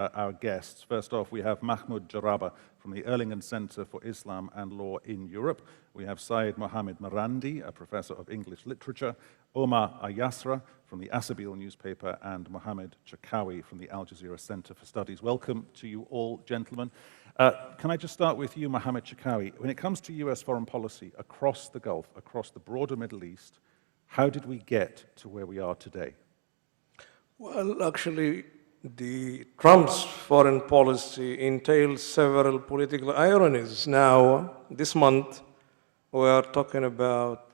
our guests. First off, we have Mahmoud JARABA from the Erlangen Center for Islam and Law in Europe. We have Syed Mohammed MARANDI, a professor of English literature, Omar AYASRA from the Asabil newspaper, and Mohammed CHERKAOUI from the Al Jazeera Center for Studies. Welcome to you all, gentlemen. Can I just start with you, Mohammed CHERKAOUI? When it comes to US foreign policy across the Gulf, across the broader Middle East, how did we get to where we are today? Well, actually, Trump's foreign policy entails several political ironies. Now, this month, we are talking about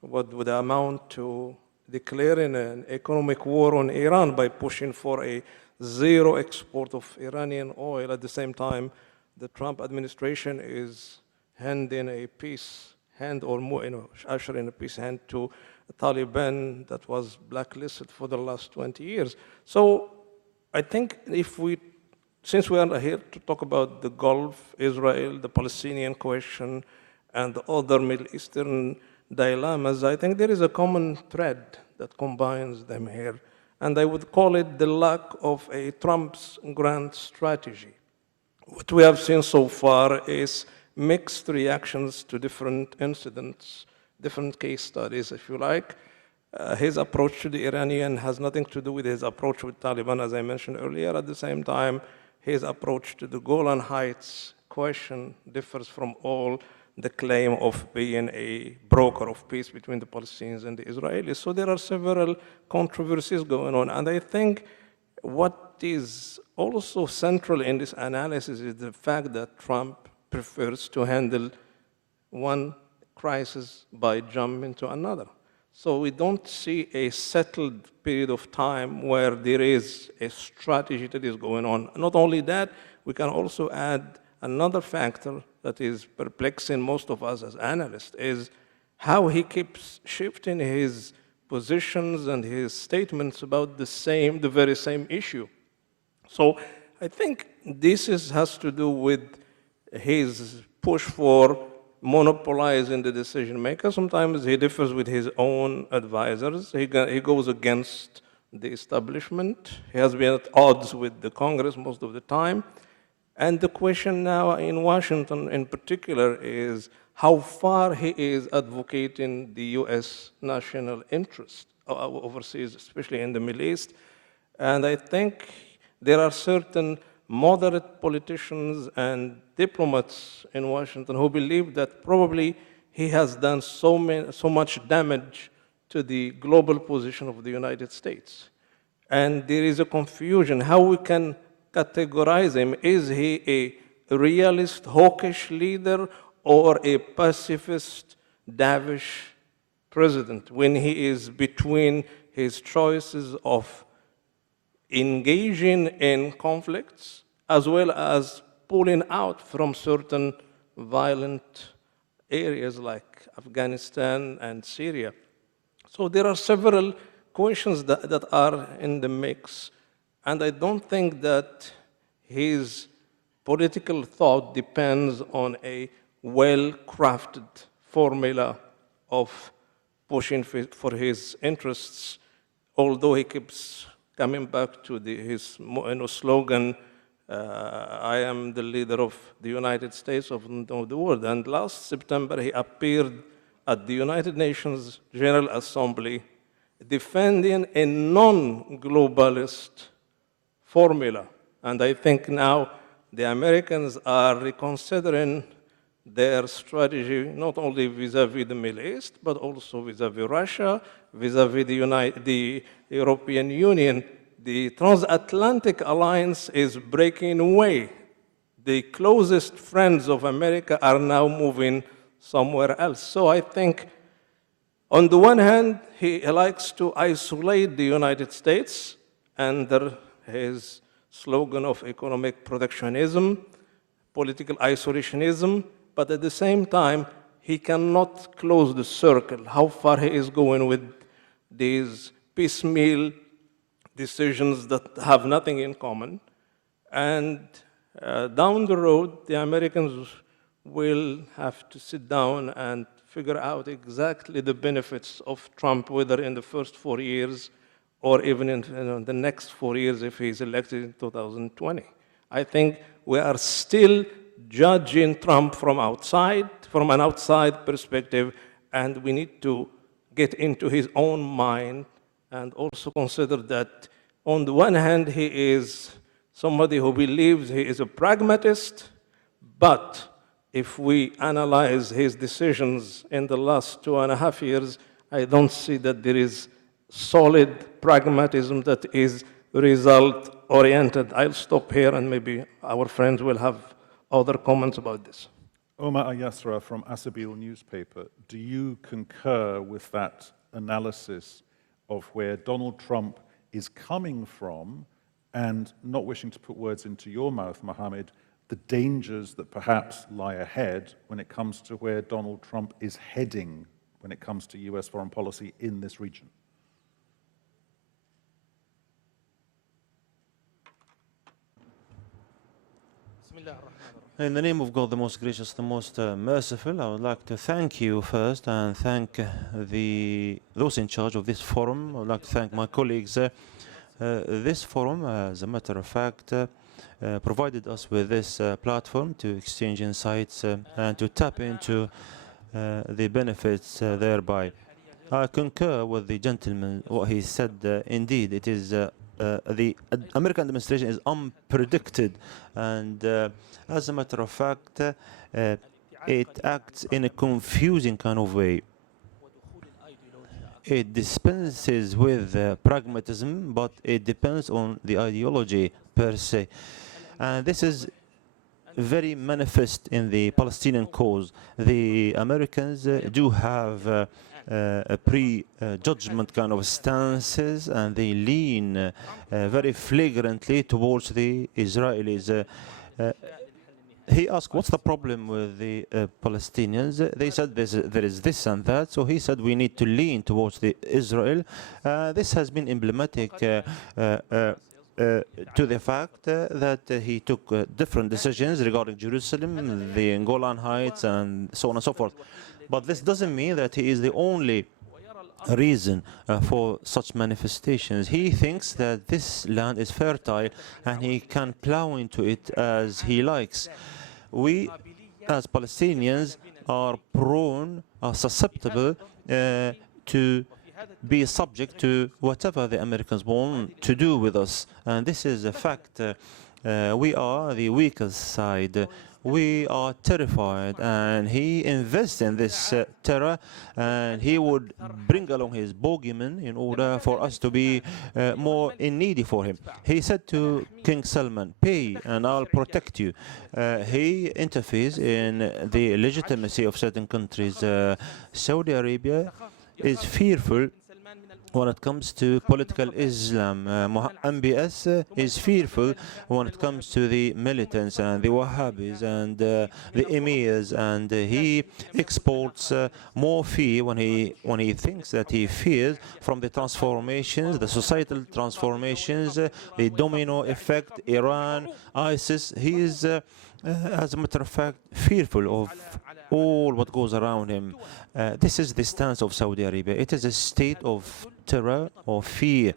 what would amount to declaring an economic war on Iran by pushing for a zero export of Iranian oil. At the same time, the Trump administration is handing a peace hand, or more, ushering a peace hand to the Taliban that was blacklisted for the last 20 years. So I think since we are here to talk about the Gulf, Israel, the Palestinian question, and the other Middle Eastern dilemmas, I think there is a common thread that combines them here. And I would call it the lack of a Trump's grand strategy. What we have seen so far is mixed reactions to different incidents, different case studies, if you like. His approach to the Iranian has nothing to do with his approach with Taliban, as I mentioned earlier. At the same time, his approach to the Golan Heights question differs from all the claim of being a broker of peace between the Palestinians and the Israelis. So there are several controversies going on. And I think what is also central in this analysis is the fact that Trump prefers to handle one crisis by jumping to another. So we don't see a settled period of time where there is a strategy that is going on. Not only that, we can also add another factor that is perplexing most of us as analysts, is how he keeps shifting his positions and his statements about the very same issue. So I think this has to do with his push for monopolizing the decision maker. Sometimes he differs with his own advisors. He goes against the establishment. He has been at odds with the Congress most of the time. And the question now in Washington in particular is how far he is advocating the US national interest overseas, especially in the Middle East. And I think there are certain moderate politicians and diplomats in Washington who believe that probably he has done so much damage to the global position of the United States. And there is a confusion how we can categorize him. Is he a realist, hawkish leader, or a pacifist, dovish president when he is between his choices of engaging in conflicts as well as pulling out from certain violent areas like Afghanistan and Syria? So there are several questions that are in the mix, and I don't think that his political thought depends on a well-crafted formula of pushing for his interests, although he keeps coming back to his slogan, I am the leader of the United States of the world. And last September, he appeared at the United Nations General Assembly defending a non-globalist formula. And I think now the Americans are reconsidering their strategy, not only vis-à-vis the Middle East, but also vis-à-vis Russia, vis-à-vis the European Union. The transatlantic alliance is breaking away. The closest friends of America are now moving somewhere else. So I think, on the one hand, he likes to isolate the United States under his slogan of economic protectionism, political isolationism, but at the same time, he cannot close the circle, how far he is going with these piecemeal decisions that have nothing in common. And down the road, the Americans will have to sit down and figure out exactly the benefits of Trump, whether in the first 4 years or even in the next 4 years if he's elected in 2020. I think we are still judging Trump from outside, from an outside perspective, and we need to get into his own mind and also consider that on the one hand, he is somebody who believes he is a pragmatist, but if we analyze his decisions in the last 2.5 years, I don't see that there is solid pragmatism that is result-oriented. I'll stop here, and maybe our friends will have other comments about this. Omar AYASRA from Asabil newspaper, do you concur with that analysis of where Donald Trump is coming from, and not wishing to put words into your mouth, Mohammed, the dangers that perhaps lie ahead when it comes to where Donald Trump is heading when it comes to US foreign policy in this region? In the name of God, the most gracious, the most merciful, I would like to thank you first and thank those in charge of this forum. I would like to thank my colleagues. This forum, as a matter of fact, provided us with this platform to exchange insights and to tap into the benefits thereby. I concur with the gentleman, what he said. Indeed, it is the American administration is unpredicted, and as a matter of fact, it acts in a confusing kind of way. It dispenses with pragmatism, but it depends on the ideology per se. And this is very manifest in the Palestinian cause. The Americans do have a pre-judgment kind of stances, and they lean very flagrantly towards the Israelis. He asked, what's the problem with the Palestinians? They said there is this and that. So he said we need to lean towards the Israel. This has been emblematic to the fact that he took different decisions regarding Jerusalem, the Golan Heights, and so on and so forth. But this doesn't mean that he is the only reason for such manifestations. He thinks that this land is fertile and he can plow into it as he likes. We, as Palestinians, are susceptible to be subject to whatever the Americans want to do with us. And this is a fact. We are the weakest side. We are terrified, and he invests in this terror, and he would bring along his bogeyman in order for us to be more needy for him. He said to King Salman, pay and I'll protect you. He interferes in the legitimacy of certain countries. Saudi Arabia is fearful when it comes to political Islam. MBS is fearful when it comes to the militants and the Wahhabis and the Emirs, and he exports more fear when he thinks that he fears from the transformations, the societal transformations, the domino effect, Iran, ISIS. He is, as a matter of fact, fearful of all what goes around him. This is the stance of Saudi Arabia. It is a state of terror or fear.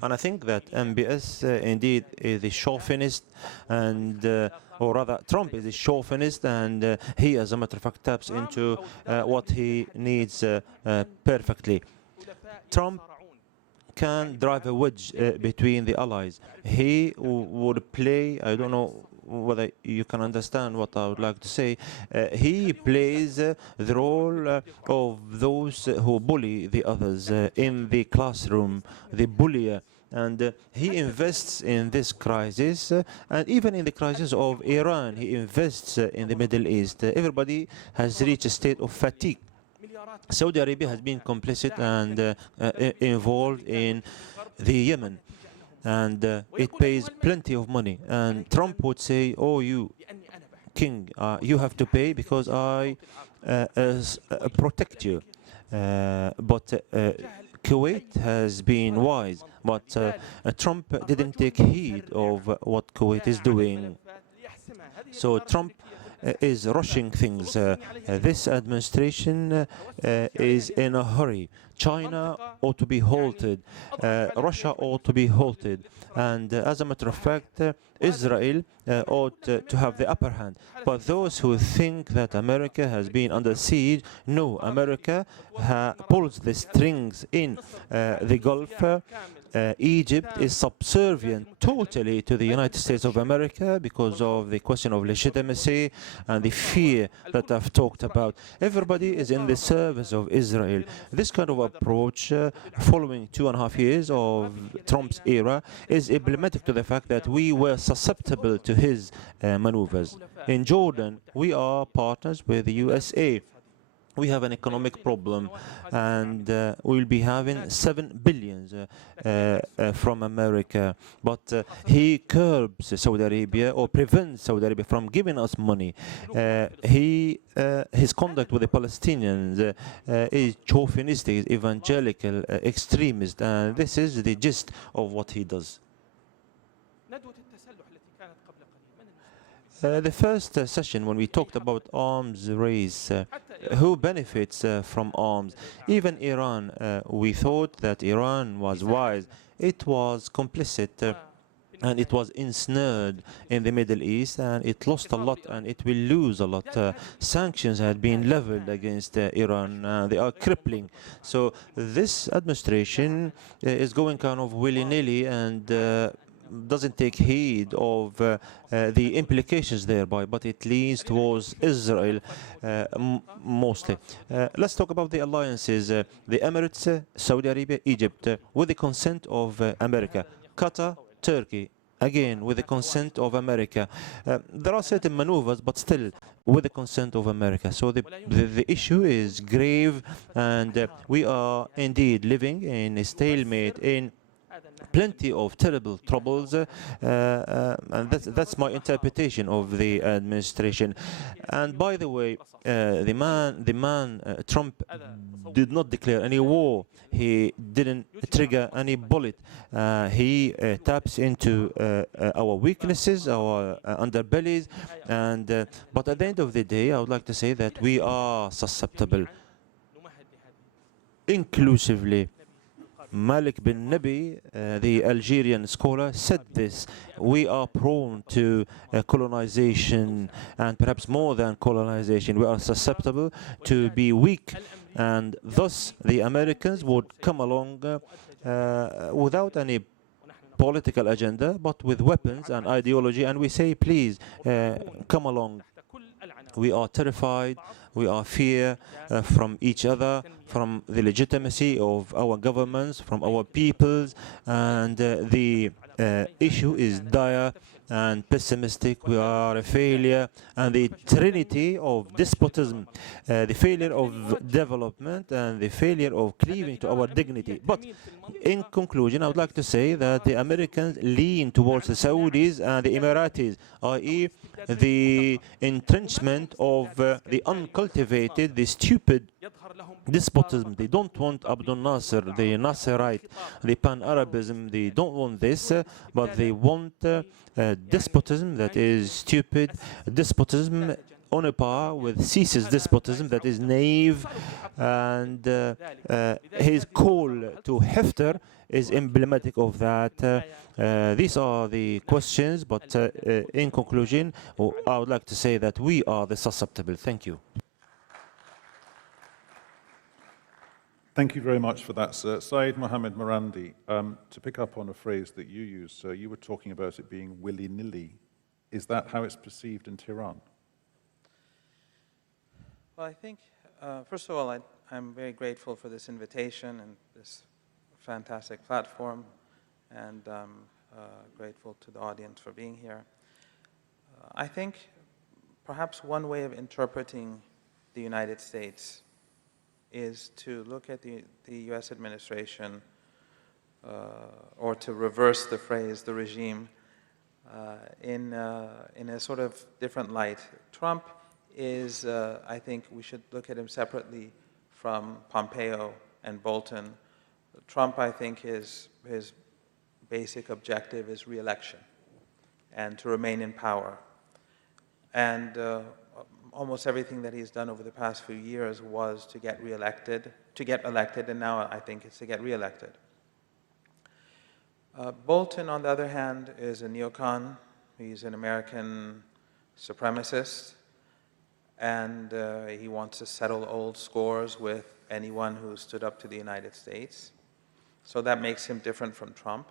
And I think that MBS indeed is a chauvinist, and or rather Trump is a chauvinist, and he, as a matter of fact, taps into what he needs perfectly. Trump can drive a wedge between the allies. He would play, I don't know whether you can understand what I would like to say. He plays the role of those who bully the others in the classroom, the bullier. And he invests in this crisis, and even in the crisis of Iran, he invests in the Middle East. Everybody has reached a state of fatigue. Saudi Arabia has been complicit and involved in the Yemen, and it pays plenty of money. And Trump would say, oh, you, king, you have to pay because I protect you. But Kuwait has been wise, but Trump didn't take heed of what Kuwait is doing. So Trump is rushing things. This administration is in a hurry. China ought to be halted. Russia ought to be halted. And as a matter of fact, Israel ought to have the upper hand. But those who think that America has been under siege, no, America pulls the strings in the Gulf. Egypt is subservient totally to the United States of America because of the question of legitimacy and the fear that I've talked about. Everybody is in the service of Israel. This kind of approach, following 2.5 years of Trump's era, is emblematic to the fact that we were susceptible to his maneuvers. In Jordan, we are partners with the USA. We have an economic problem, and we'll be having 7 billion from America. But he curbs Saudi Arabia or prevents Saudi Arabia from giving us money. His conduct with the Palestinians is chauvinistic, is evangelical, extremist, and this is the gist of what he does. The first session, when we talked about arms race, who benefits from arms? Even Iran. We thought that Iran was wise. It was complicit and it was ensnared in the Middle East, and it lost a lot and it will lose a lot. Sanctions had been leveled against Iran. They are crippling. So this administration is going kind of willy-nilly and doesn't take heed of the implications thereby, but it leans towards Israel mostly. Let's talk about the alliances. The Emirates, Saudi Arabia, Egypt, with the consent of America. Qatar, Turkey, again with the consent of America. There are certain maneuvers, but still with the consent of America. So the issue is grave, and we are indeed living in a stalemate, in plenty of terrible troubles, and that's my interpretation of the administration. And by the way, the man Trump did not declare any war. He didn't trigger any bullet. He taps into our weaknesses, our underbellies, and but at the end of the day, I would like to say that we are susceptible, inclusively. Malik bin Nabi, the Algerian scholar, said this. We are prone to colonization, and perhaps more than colonization. We are susceptible to be weak, and thus the Americans would come along without any political agenda, but with weapons and ideology, and we say, please, come along. We are terrified, we are fear from each other, from the legitimacy of our governments, from our peoples, and the issue is dire and pessimistic. We are a failure, and the trinity of despotism, the failure of development, and the failure of cleaving to our dignity. But in conclusion, I would like to say that the Americans lean towards the Saudis and the Emiratis, i.e. the entrenchment of the uncultivated, the stupid despotism. They don't want Abdul Nasser, the Nasserite, the Pan-Arabism. They don't want this, but they want despotism that is stupid, despotism on a par with Sisi's despotism that is naive, and his call to Haftar is emblematic of that. These are the questions, but in conclusion, I would like to say that we are the susceptible. Thank you. Thank you very much for that, sir. Syed Mohammed Marandi, to pick up on a phrase that you used, sir, you were talking about it being willy-nilly. Is that how it's perceived in Tehran? Well, I think, first of all, I'm very grateful for this invitation and this fantastic platform, and grateful to the audience for being here. I think perhaps one way of interpreting the United States is to look at the U.S. administration, or to reverse the phrase, the regime, in a sort of different light. Trump is, I think we should look at him separately from Pompeo and Bolton. Trump, I think his basic objective is re-election and to remain in power. And almost everything that he's done over the past few years was to get elected, and now I think it's to get reelected. Bolton, on the other hand, is a neocon. He's an American supremacist, and he wants to settle old scores with anyone who stood up to the United States. So that makes him different from Trump.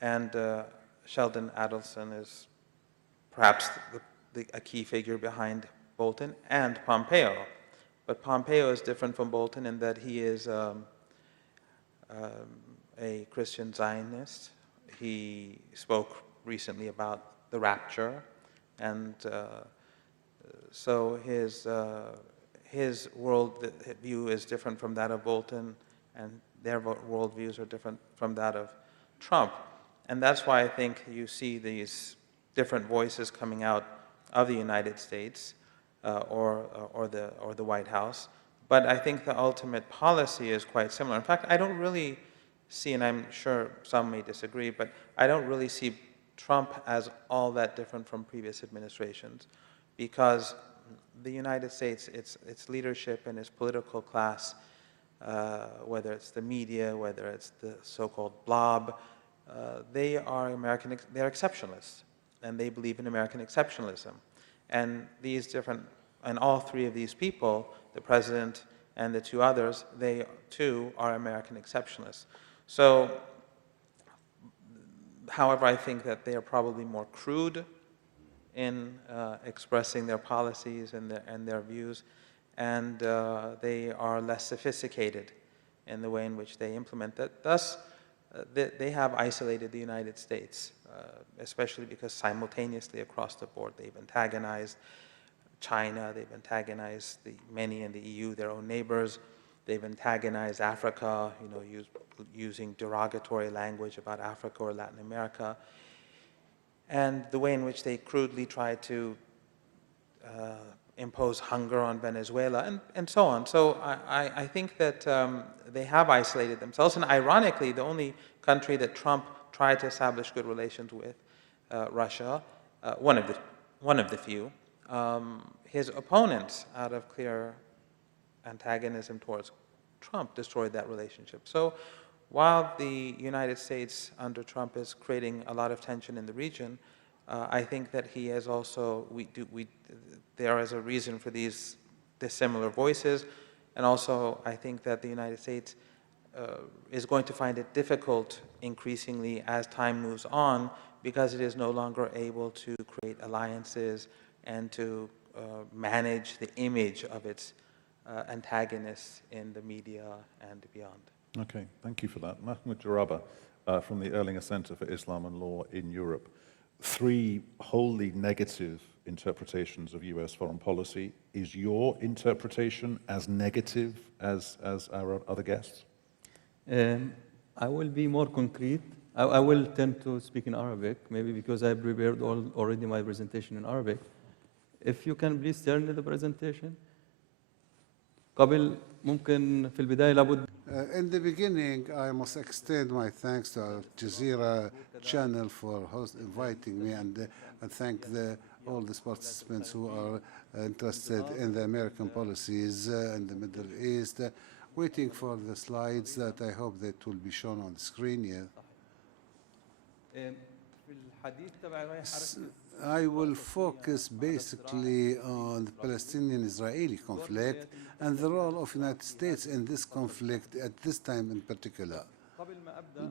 And Sheldon Adelson is perhaps a key figure behind Bolton and Pompeo. But Pompeo is different from Bolton in that he is a Christian Zionist. He spoke recently about the rapture, and so his world view is different from that of Bolton, and their worldviews are different from that of Trump. And that's why I think you see these different voices coming out of the United States or the White House. But I think the ultimate policy is quite similar. In fact, I don't really see, and I'm sure some may disagree, but I don't really see Trump as all that different from previous administrations, because the United States, its leadership and its political class, whether it's the media, whether it's the so-called blob, they are they're exceptionalists, and they believe in American exceptionalism. And all three of these people, the president and the two others, they too are American exceptionalists. So, however, I think that they are probably more crude in expressing their policies and their views, and they are less sophisticated in the way in which they implement that. Thus, they have isolated the United States, especially because simultaneously across the board they've antagonized China, they've antagonized many in the EU, their own neighbors, they've antagonized Africa, using derogatory language about Africa or Latin America, and the way in which they crudely try to impose hunger on Venezuela, and so on. So I think that they have isolated themselves, and ironically, the only country that Trump tried to establish good relations with, Russia, one of the few, his opponents, out of clear antagonism towards Trump, destroyed that relationship. So while the United States under Trump is creating a lot of tension in the region, I think that he has also, there is a reason for these dissimilar voices, and also I think that the United States is going to find it difficult increasingly as time moves on, because it is no longer able to create alliances and to manage the image of its antagonists in the media and beyond. Okay, thank you for that. MAHMOUD JARABA from the Erlangen Center for Islam and Law in Europe. Three wholly negative interpretations of US foreign policy. Is your interpretation as negative as our other guests? I will be more concrete. I will tend to speak in Arabic, maybe because I prepared already my presentation in Arabic. If you can please turn to the presentation. قبل ممكن في البداية لابد. In the beginning, I must extend my thanks to our Jazeera channel for inviting me, and thank all the participants who are interested in the American policies in the Middle East. Waiting for the slides that I hope that will be shown on the screen here. I will focus basically on the Palestinian-Israeli conflict and the role of the United States in this conflict at this time in particular.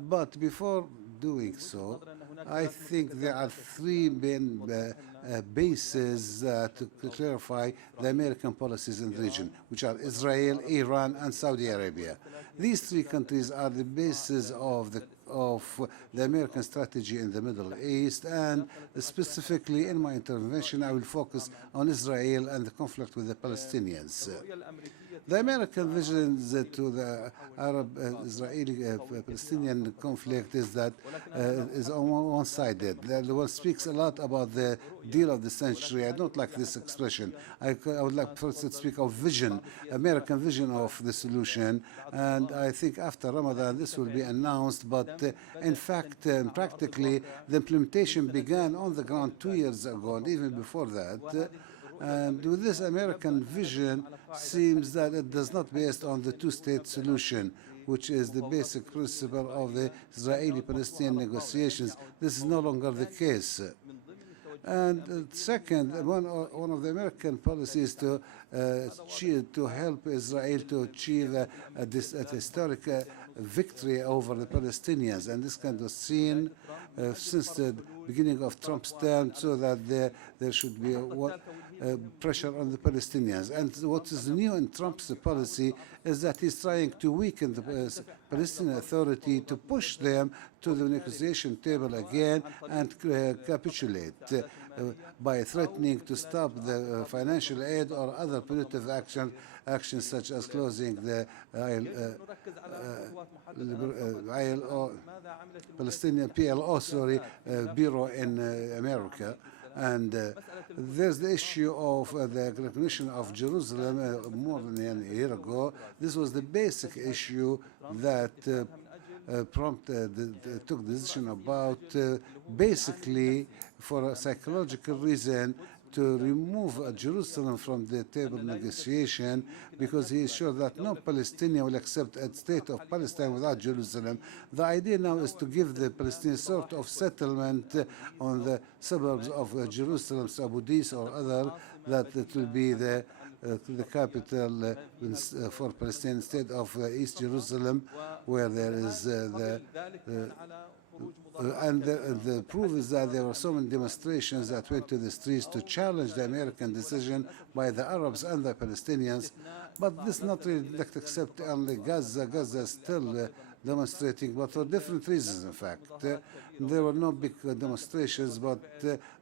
But before doing so, I think there are three main bases to clarify the American policies in the region, which are Israel, Iran, and Saudi Arabia. These three countries are the basis of the American strategy in the Middle East, and specifically in my intervention, I will focus on Israel and the conflict with the Palestinians. The American vision to the Arab-Israeli-Palestinian conflict is that is one-sided. The world speaks a lot about the deal of the century. I don't like this expression. I would like first to speak of vision, American vision of the solution, and I think after Ramadan this will be announced, but in fact, practically, the implementation began on the ground 2 years ago, and even before that. And with this American vision seems that it does not based on the two-state solution, which is the basic principle of the Israeli-Palestinian negotiations. This is no longer the case. And second, one of the American policies to help Israel to achieve a historic victory over the Palestinians, and this kind of seen since the beginning of Trump's term, so that there should be pressure on the Palestinians. And what is new in Trump's policy is that he's trying to weaken the Palestinian Authority, to push them to the negotiation table again and capitulate by threatening to stop the financial aid or other punitive actions such as closing the ILO, Palestinian PLO, bureau in America. And there's the issue of the recognition of Jerusalem more than a year ago. This was the basic issue that took the decision about, basically for a psychological reason, to remove Jerusalem from the table negotiation, because he is sure that no Palestinian will accept a state of Palestine without Jerusalem. The idea now is to give the Palestinians sort of settlement on the suburbs of Jerusalem, Abu Dis or other, that it will be the capital for Palestinian state of East Jerusalem, where there is and the proof is that there were so many demonstrations that went to the streets to challenge the American decision by the Arabs and the Palestinians. But this not really except only Gaza. Gaza is still demonstrating, but for different reasons, in fact. There were no big demonstrations, but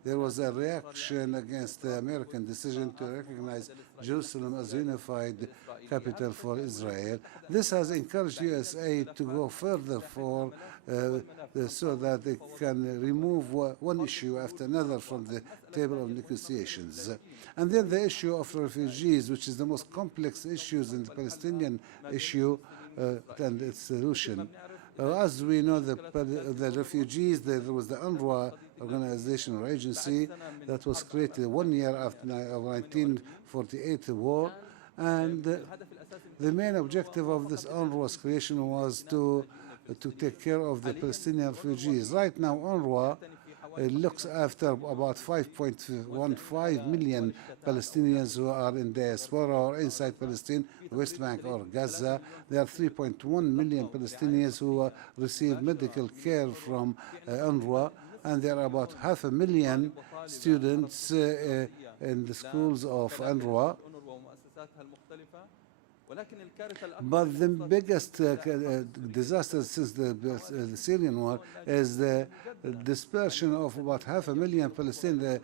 there was a reaction against the American decision to recognize Jerusalem as a unified capital for Israel. This has encouraged USA to go further for so that they can remove one issue after another from the table of negotiations. And then the issue of refugees, which is the most complex issues in the Palestinian issue and its solution. As we know, the refugees, there was the UNRWA organization or agency that was created 1 year after 1948 war, and the main objective of this UNRWA's creation was to take care of the Palestinian refugees. Right now, UNRWA looks after about 5.15 million Palestinians who are in diaspora or inside Palestine, West Bank or Gaza. There are 3.1 million Palestinians who receive medical care from UNRWA, and there are about 500,000 students in the schools of UNRWA. But the biggest disaster since the Syrian war is the dispersion of about 500,000 Palestinian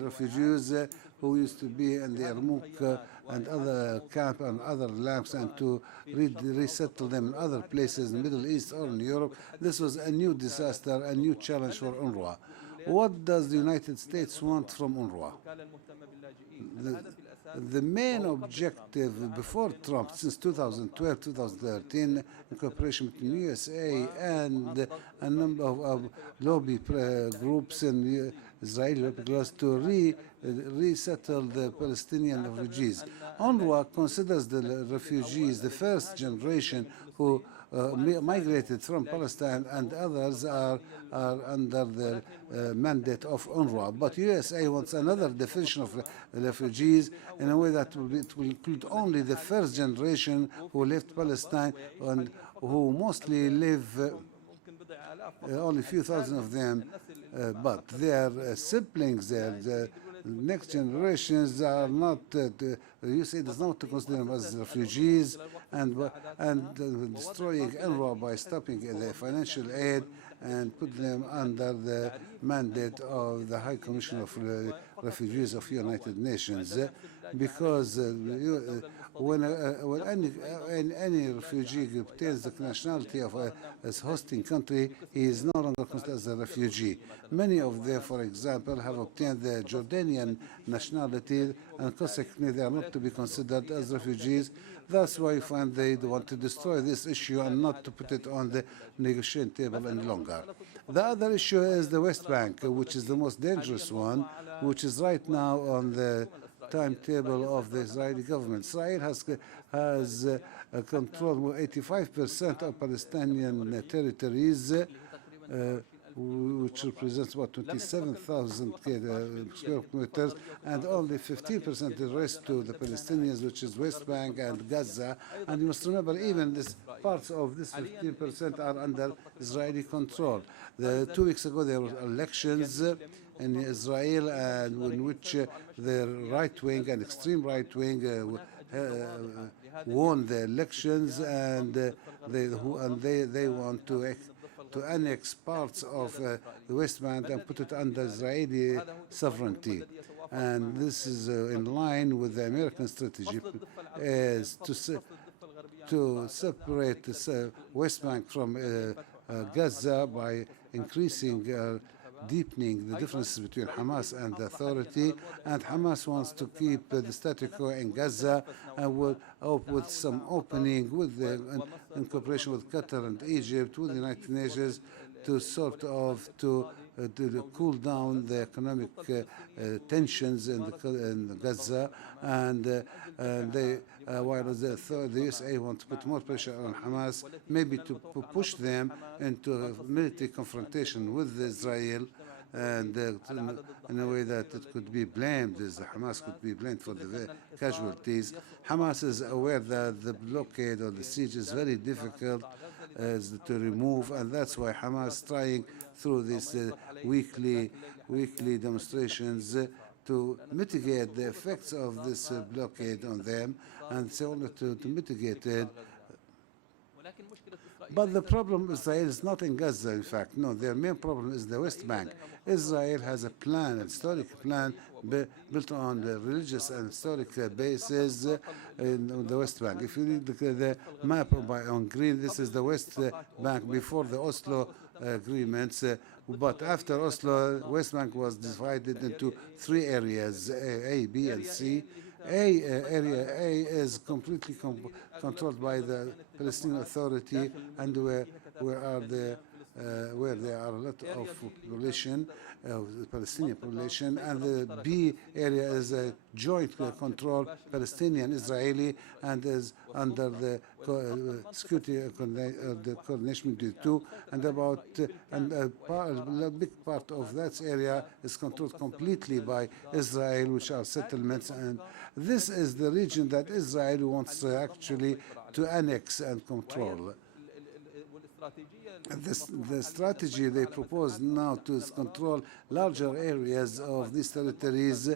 refugees who used to be in the Yarmouk and other camp and other camps, and to resettle them in other places in the Middle East or in Europe. This was a new disaster, a new challenge for UNRWA. What does the United States want from UNRWA? The main objective before Trump, since 2012, 2013, in cooperation between USA and a number of lobby groups in Israeli groups, to resettle the Palestinian refugees. UNRWA considers the refugees the first generation who migrated from Palestine, and others are under the mandate of UNRWA. But USA wants another definition of refugees in a way that it will include only the first generation who left Palestine and who mostly live, only a few thousand of them, but their siblings, the next generations are not, the USA does not consider them as refugees, and destroying UNRWA by stopping the financial aid and put them under the mandate of the High Commission of Refugees of United Nations, because when any refugee obtains the nationality of a hosting country, he is no longer considered as a refugee. Many of them, for example, have obtained the Jordanian nationality, and consequently they are not to be considered as refugees. That's why you find they want to destroy this issue and not to put it on the negotiation table any longer. The other issue is the West Bank, which is the most dangerous one, which is right now on the timetable of the Israeli government. Israel has controlled 85% of Palestinian territories, which represents about 27,000 square kilometers, and only 15% the rest to the Palestinians, which is West Bank and Gaza. And you must remember, even this parts of this 15% are under Israeli control. 2 weeks ago, there were elections in Israel, and in which the right wing and extreme right wing won the elections, and they want to annex parts of the West Bank and put it under Israeli sovereignty. And this is in line with the American strategy, is to separate the West Bank from Gaza by increasing deepening the differences between Hamas and the authority, and Hamas wants to keep the status quo in Gaza, and will with some opening with in cooperation with Qatar and Egypt, with the United Nations, to sort of to cool down the economic tensions in Gaza, and while the USA want to put more pressure on Hamas, maybe to push them into military confrontation with Israel, and in a way that it could be blamed, as Hamas could be blamed for the casualties. Hamas is aware that the blockade or the siege is very difficult to remove, and that's why Hamas trying through these weekly demonstrations to mitigate the effects of this blockade on them, and so on to mitigate it. But the problem of Israel is not in Gaza, in fact. No, their main problem is the West Bank. Israel has a plan, a historic plan, built on the religious and historic bases in the West Bank. If you read the map on green, this is the West Bank before the Oslo agreements. But after Oslo, West Bank was divided into 3 areas, A, B, and C. Area A is completely controlled by the Palestinian Authority, and where there are a lot of population, the Palestinian population, and the B area is a joint control, Palestinian-Israeli, and is under the security the coordination between the two, and a big part of that area is controlled completely by Israel, which are settlements, and this is the region that Israel wants actually to annex and control. The strategy they propose now to control larger areas of these territories,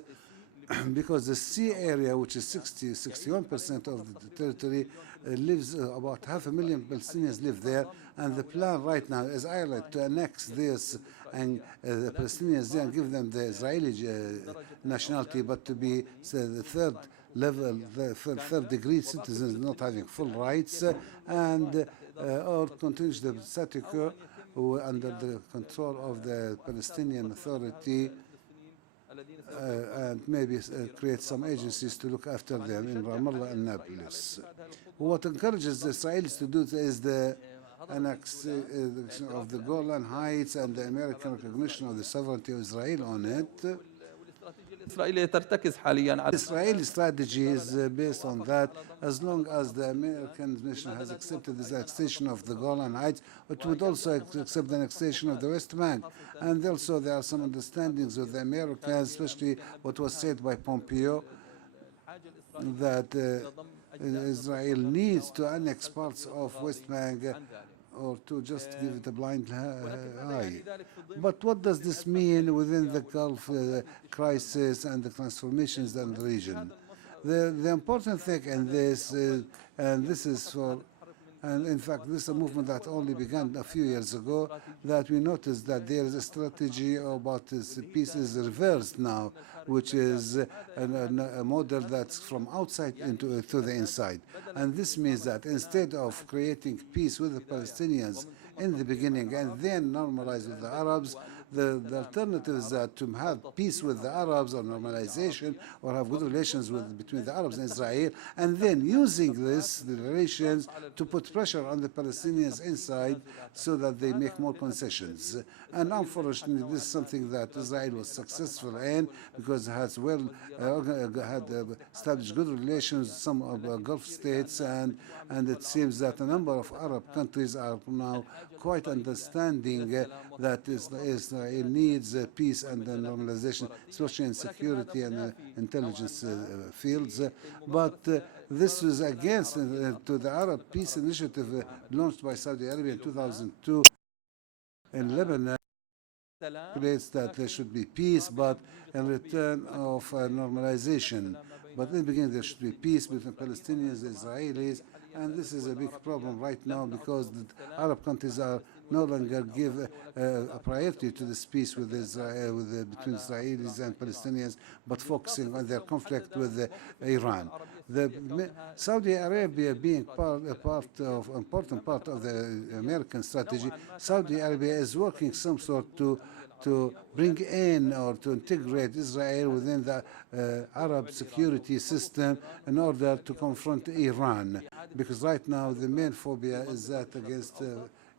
because the C area, which is 61% of the territory, lives about 500,000 Palestinians live there, and the plan right now is Ireland to annex this and the Palestinians there and give them the Israeli nationality, but to be the third level, the third degree citizens, not having full rights, and or continue the status quo under the control of the Palestinian Authority, and maybe create some agencies to look after them in Ramallah and Nablus. What encourages the Israelis to do is the annexation of the Golan Heights and the American recognition of the sovereignty of Israel on it. Israeli strategy is based on that. As long as the American nation has accepted the annexation of the Golan Heights, it would also accept the annexation of the West Bank. And also there are some understandings with the Americans, especially what was said by Pompeo, that Israel needs to annex parts of West Bank or to just give it a blind eye. But what does this mean within the Gulf crisis and the transformations in the region? The important thing in this, and this is for, And in fact, this is a movement that only began a few years ago, that we noticed that there is a strategy about this peace is reversed now, which is a model that's from outside into to the inside. And this means that instead of creating peace with the Palestinians in the beginning and then normalize with the Arabs, the alternative is that to have peace with the Arabs or normalization or have good relations between the Arabs and Israel, and then using the relations to put pressure on the Palestinians inside so that they make more concessions. And unfortunately, this is something that Israel was successful in because it has established good relations with some of the Gulf states, and it seems that a number of Arab countries are now quite understanding that Israel needs peace and normalization, especially in security and intelligence fields. But this was against to the Arab Peace Initiative launched by Saudi Arabia in 2002 in Lebanon. States that there should be peace, but in return of normalization. But in the beginning, there should be peace between Palestinians and Israelis, and this is a big problem right now because the Arab countries are no longer give a priority to this peace with between Israelis and Palestinians, but focusing on their conflict with Iran. Saudi Arabia being important part of the American strategy, Saudi Arabia is working some sort to bring in or to integrate Israel within the Arab security system in order to confront Iran, because right now the main phobia is that against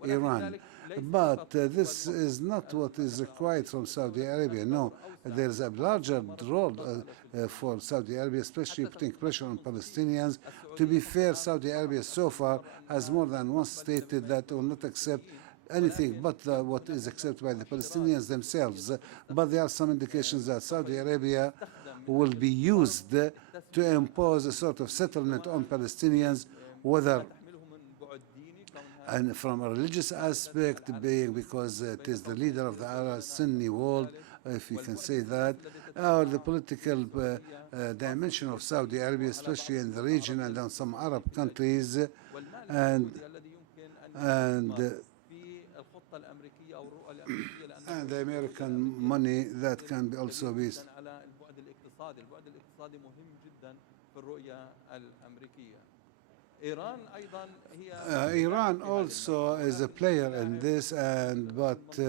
Iran. But this is not what is required from Saudi Arabia. No, there's a larger role for Saudi Arabia, especially putting pressure on Palestinians. To be fair, Saudi Arabia so far has more than once stated that it will not accept anything but what is accepted by the Palestinians themselves. But there are some indications that Saudi Arabia will be used to impose a sort of settlement on Palestinians, whether and from a religious aspect, being because it is the leader of the Arab Sunni world, if you can say that, or the political dimension of Saudi Arabia, especially in the region and in some Arab countries, and the American money that can be also be. Iran also is a player in this, but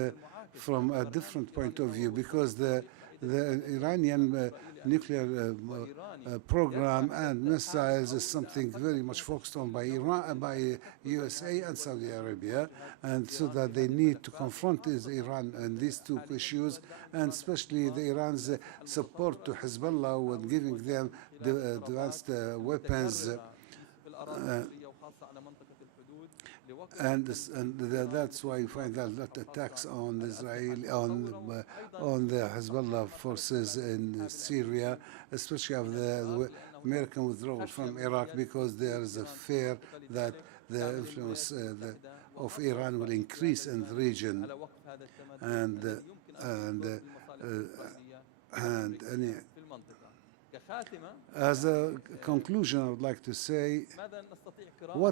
from a different point of view, because the Iranian nuclear program and missiles is something very much focused on by Iran, by USA and Saudi Arabia, and so that they need to confront Iran in these two issues, and especially the Iran's support to Hezbollah with giving them the advanced weapons. And that's why you find that a lot of attacks on Israel, on the Hezbollah forces in Syria, especially of the American withdrawal from Iraq, because there is a fear that the influence of Iran will increase in the region, and any. As a conclusion, I would like to say, how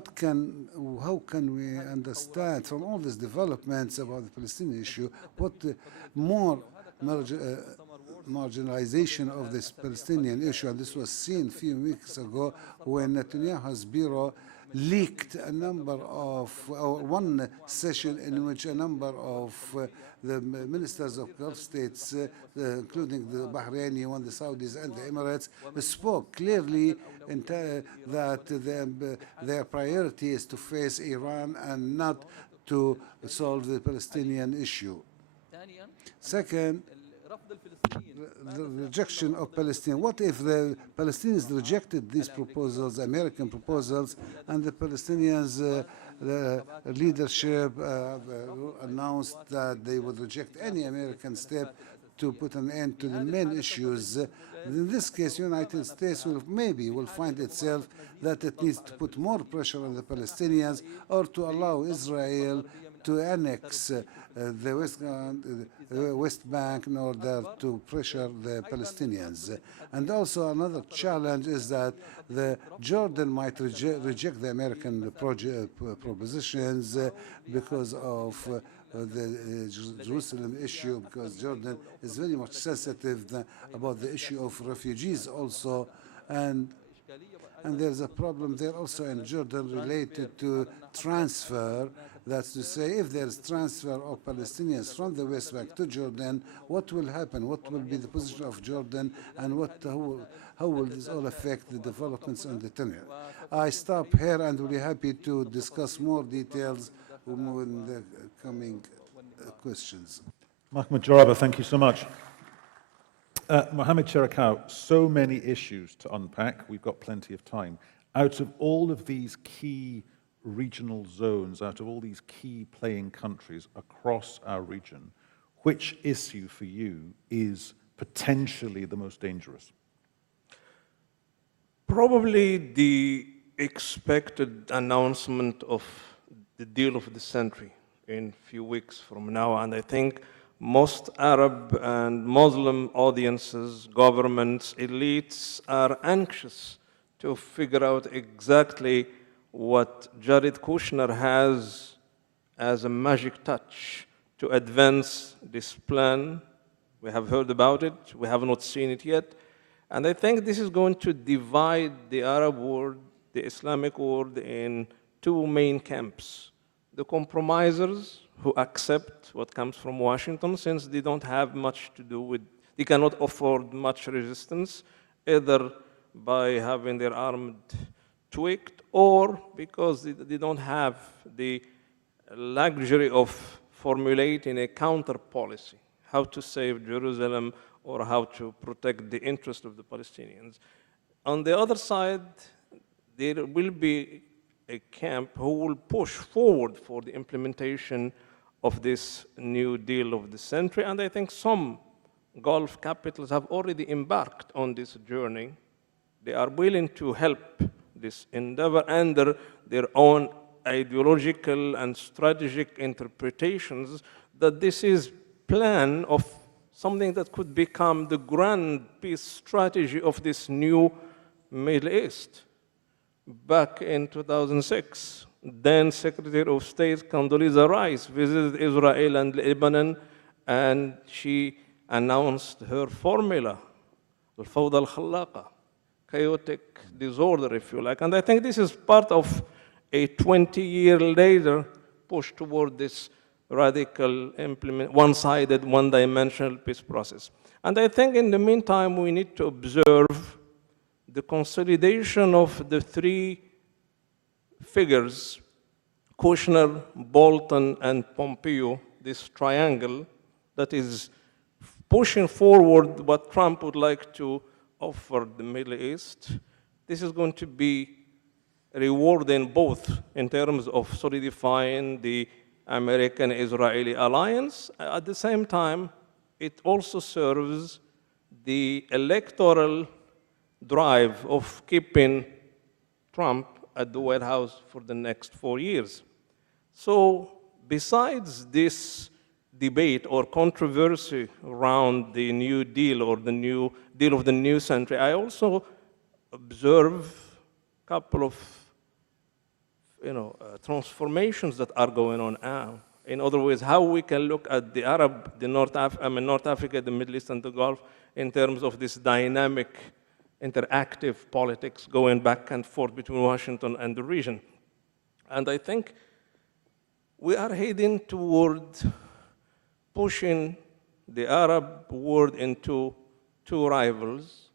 can we understand from all these developments about the Palestinian issue, what more marginalization of this Palestinian issue? And this was seen a few weeks ago when Netanyahu's bureau leaked a number of, one session in which a number of the ministers of Gulf states, including the Bahraini one, the Saudis and the Emirates, spoke clearly that their priority is to face Iran and not to solve the Palestinian issue. Second, the rejection of Palestine. What if the Palestinians rejected these proposals, American proposals, and the Palestinians, the leadership announced that they would reject any American step to put an end to the main issues? In this case, United States will find itself that it needs to put more pressure on the Palestinians or to allow Israel to annex the West Bank in order to pressure the Palestinians. And also another challenge is that Jordan might reject the American propositions because of the Jerusalem issue, because Jordan is very much sensitive about the issue of refugees also, and there's a problem there also in Jordan related to transfer. That's to say, if there's transfer of Palestinians from the West Bank to Jordan, what will happen? What will be the position of Jordan, and how will this all affect the developments on the tenure? I stop here and will be happy to discuss more details in the coming questions. Mahmoud Jaraba, thank you so much. Mohammed CHERKAOUI, so many issues to unpack. We've got plenty of time. Out of all of these key regional zones, out of all these key playing countries across our region, which issue for you is potentially the most dangerous? Probably the expected announcement of the deal of the century in a few weeks from now, and I think most Arab and Muslim audiences, governments, elites are anxious to figure out exactly what Jared Kushner has as a magic touch to advance this plan. We have heard about it, we have not seen it yet, and I think this is going to divide the Arab world, the Islamic world, in two main camps. The compromisers, who accept what comes from Washington, since they don't have much to do with, they cannot afford much resistance, either by having their arm tweaked or because they don't have the luxury of formulating a counter policy, how to save Jerusalem or how to protect the interest of the Palestinians. On the other side, there will be a camp who will push forward for the implementation of this new deal of the century, and I think some Gulf capitals have already embarked on this journey. They are willing to help this endeavor under their own ideological and strategic interpretations that this is plan of something that could become the grand peace strategy of this new Middle East. Back in 2006, then Secretary of State Condoleezza Rice visited Israel and Lebanon, and she announced her formula, al-fawda al-khallaqa, chaotic disorder, if you like. And I think this is part of a 20-year later push toward this radical, one-sided, one-dimensional peace process. And I think in the meantime, we need to observe the consolidation of the three figures, Kushner, Bolton, and Pompeo, this triangle that is pushing forward what Trump would like to offer the Middle East. This is going to be rewarding both in terms of solidifying the American-Israeli alliance. At the same time, it also serves the electoral drive of keeping Trump at the White House for the next 4 years. So besides this debate or controversy around the New Deal or the new deal of the new century, I also observe a couple of transformations that are going on now. In other words, how we can look at the Arab, North Africa, the Middle East, and the Gulf in terms of this dynamic, interactive politics going back and forth between Washington and the region. And I think we are heading toward pushing the Arab world into two rivals.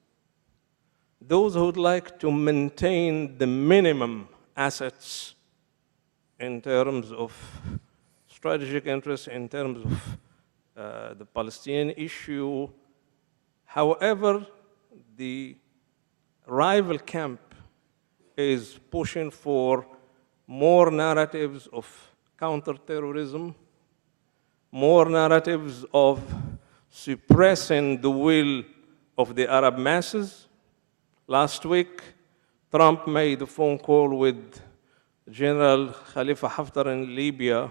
Those who would like to maintain the minimum assets in terms of strategic interests, in terms of the Palestinian issue. However, the rival camp is pushing for more narratives of counterterrorism, more narratives of suppressing the will of the Arab masses. Last week, Trump made a phone call with General Khalifa Haftar in Libya,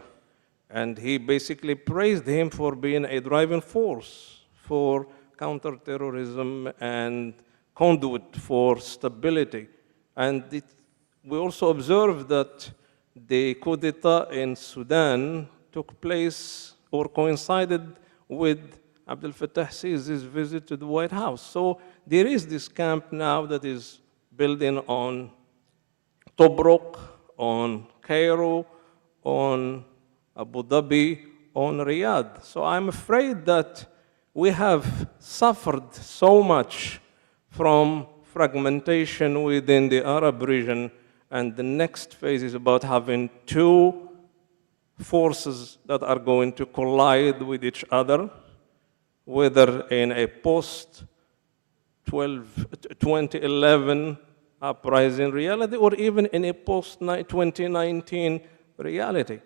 And he basically praised him for being a driving force for counterterrorism and conduit for stability. And we also observed that the coup d'etat in Sudan took place or coincided with Abdel Fattah Sisi's visit to the White House. So there is this camp now that is building on Tobruk, on Cairo, on Abu Dhabi, on Riyadh. So I'm afraid that we have suffered so much from fragmentation within the Arab region, and the next phase is about having two forces that are going to collide with each other, whether in a post-2011 uprising reality or even in a post-2019 reality.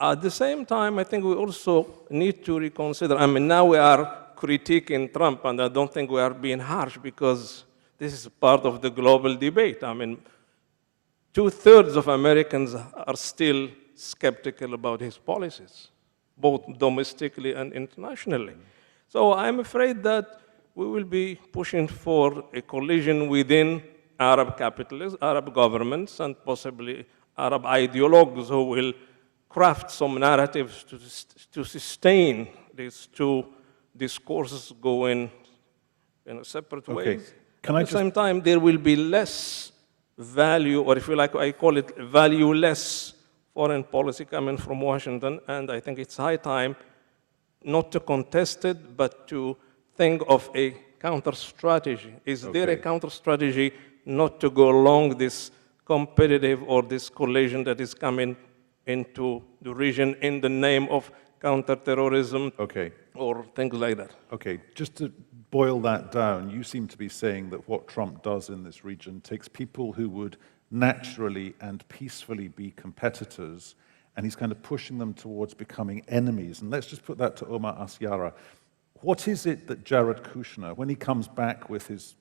At the same time, I think we also need to reconsider. I mean, now we are critiquing Trump, and I don't think we are being harsh because this is part of the global debate. I mean, 2/3 of Americans are still skeptical about his policies, both domestically and internationally. So I'm afraid that we will be pushing for a collision within Arab capitalists, Arab governments, and possibly Arab ideologues who will craft some narratives to sustain these two discourses going in a separate ways. At the same time, there will be less value, or if you like, I call it valueless foreign policy coming from Washington, and I think it's high time not to contest it, but to think of a counter-strategy. Is there a counter-strategy not to go along this competitive or this collision that is coming into the region in the name of counterterrorism or things like that? Okay, just to boil that down, you seem to be saying that what Trump does in this region takes people who would naturally and peacefully be competitors, and he's kind of pushing them towards becoming enemies. And let's just put that to Omar Asyara. What is it that Jared Kushner, when he comes back with his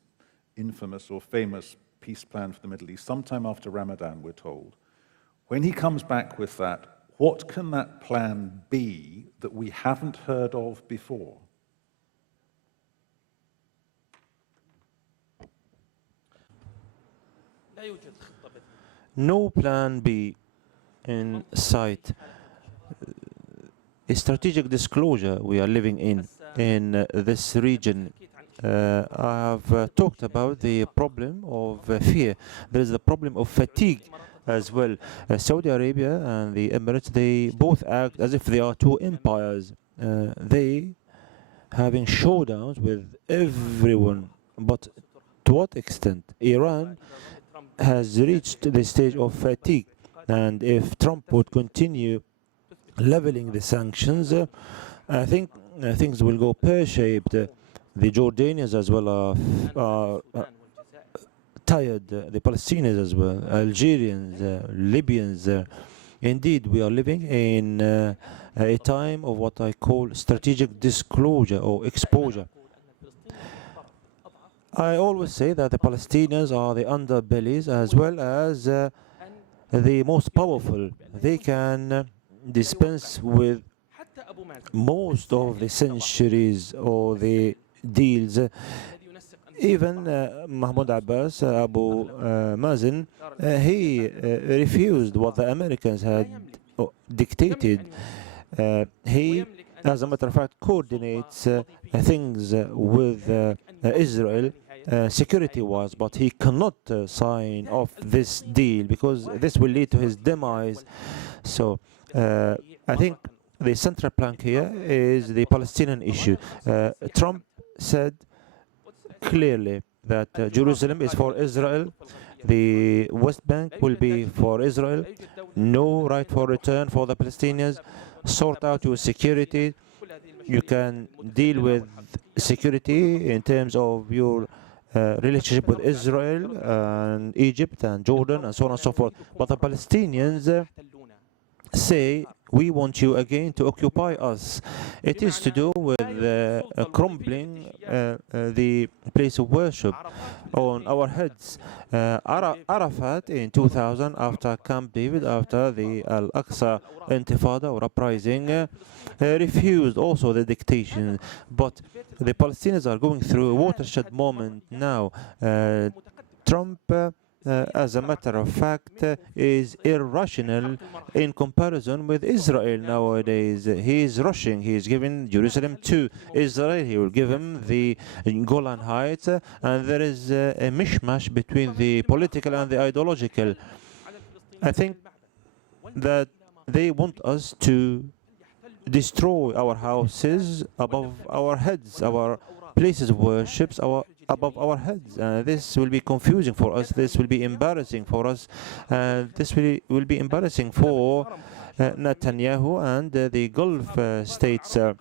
infamous or famous peace plan for the Middle East, sometime after Ramadan, we're told, when he comes back with that, what can that plan be that we haven't heard of before? No plan B in sight. A strategic disclosure we are living in this region. I have talked about the problem of fear. There is the problem of fatigue as well. Saudi Arabia and the Emirates, they both act as if they are two empires. They having showdowns with everyone, but to what extent? Iran has reached the stage of fatigue, and if Trump would continue leveling the sanctions, I think things will go pear-shaped. The Jordanians as well are tired, the Palestinians as well, Algerians, Libyans. Indeed, we are living in a time of what I call strategic disclosure or exposure. I always say that the Palestinians are the underbellies as well as the most powerful. They can dispense with most of the centuries or the deals. Even Mahmoud Abbas, Abu Mazen, he refused what the Americans had dictated. He, as a matter of fact, coordinates things with Israel security-wise, but he cannot sign off this deal because this will lead to his demise. So I think the central plank here is the Palestinian issue. Trump said clearly that Jerusalem is for Israel, the West Bank will be for Israel, no right for return for the Palestinians, sort out your security. You can deal with security in terms of your relationship with Israel and Egypt and Jordan and so on and so forth. But the Palestinians say, we want you again to occupy us. It is to do with crumbling the place of worship on our heads. Arafat in 2000, after Camp David, after the Al-Aqsa Intifada or uprising, refused also the dictation. But the Palestinians are going through a watershed moment now. Trump, as a matter of fact, is irrational in comparison with Israel nowadays. He is rushing. He is giving Jerusalem to Israel. He will give him the Golan Heights, and there is a mishmash between the political and the ideological. I think that they want us to destroy our houses above our heads, our places of worship above our heads. This will be confusing for us. This will be embarrassing for us. This will be embarrassing for Netanyahu and the Gulf states. Some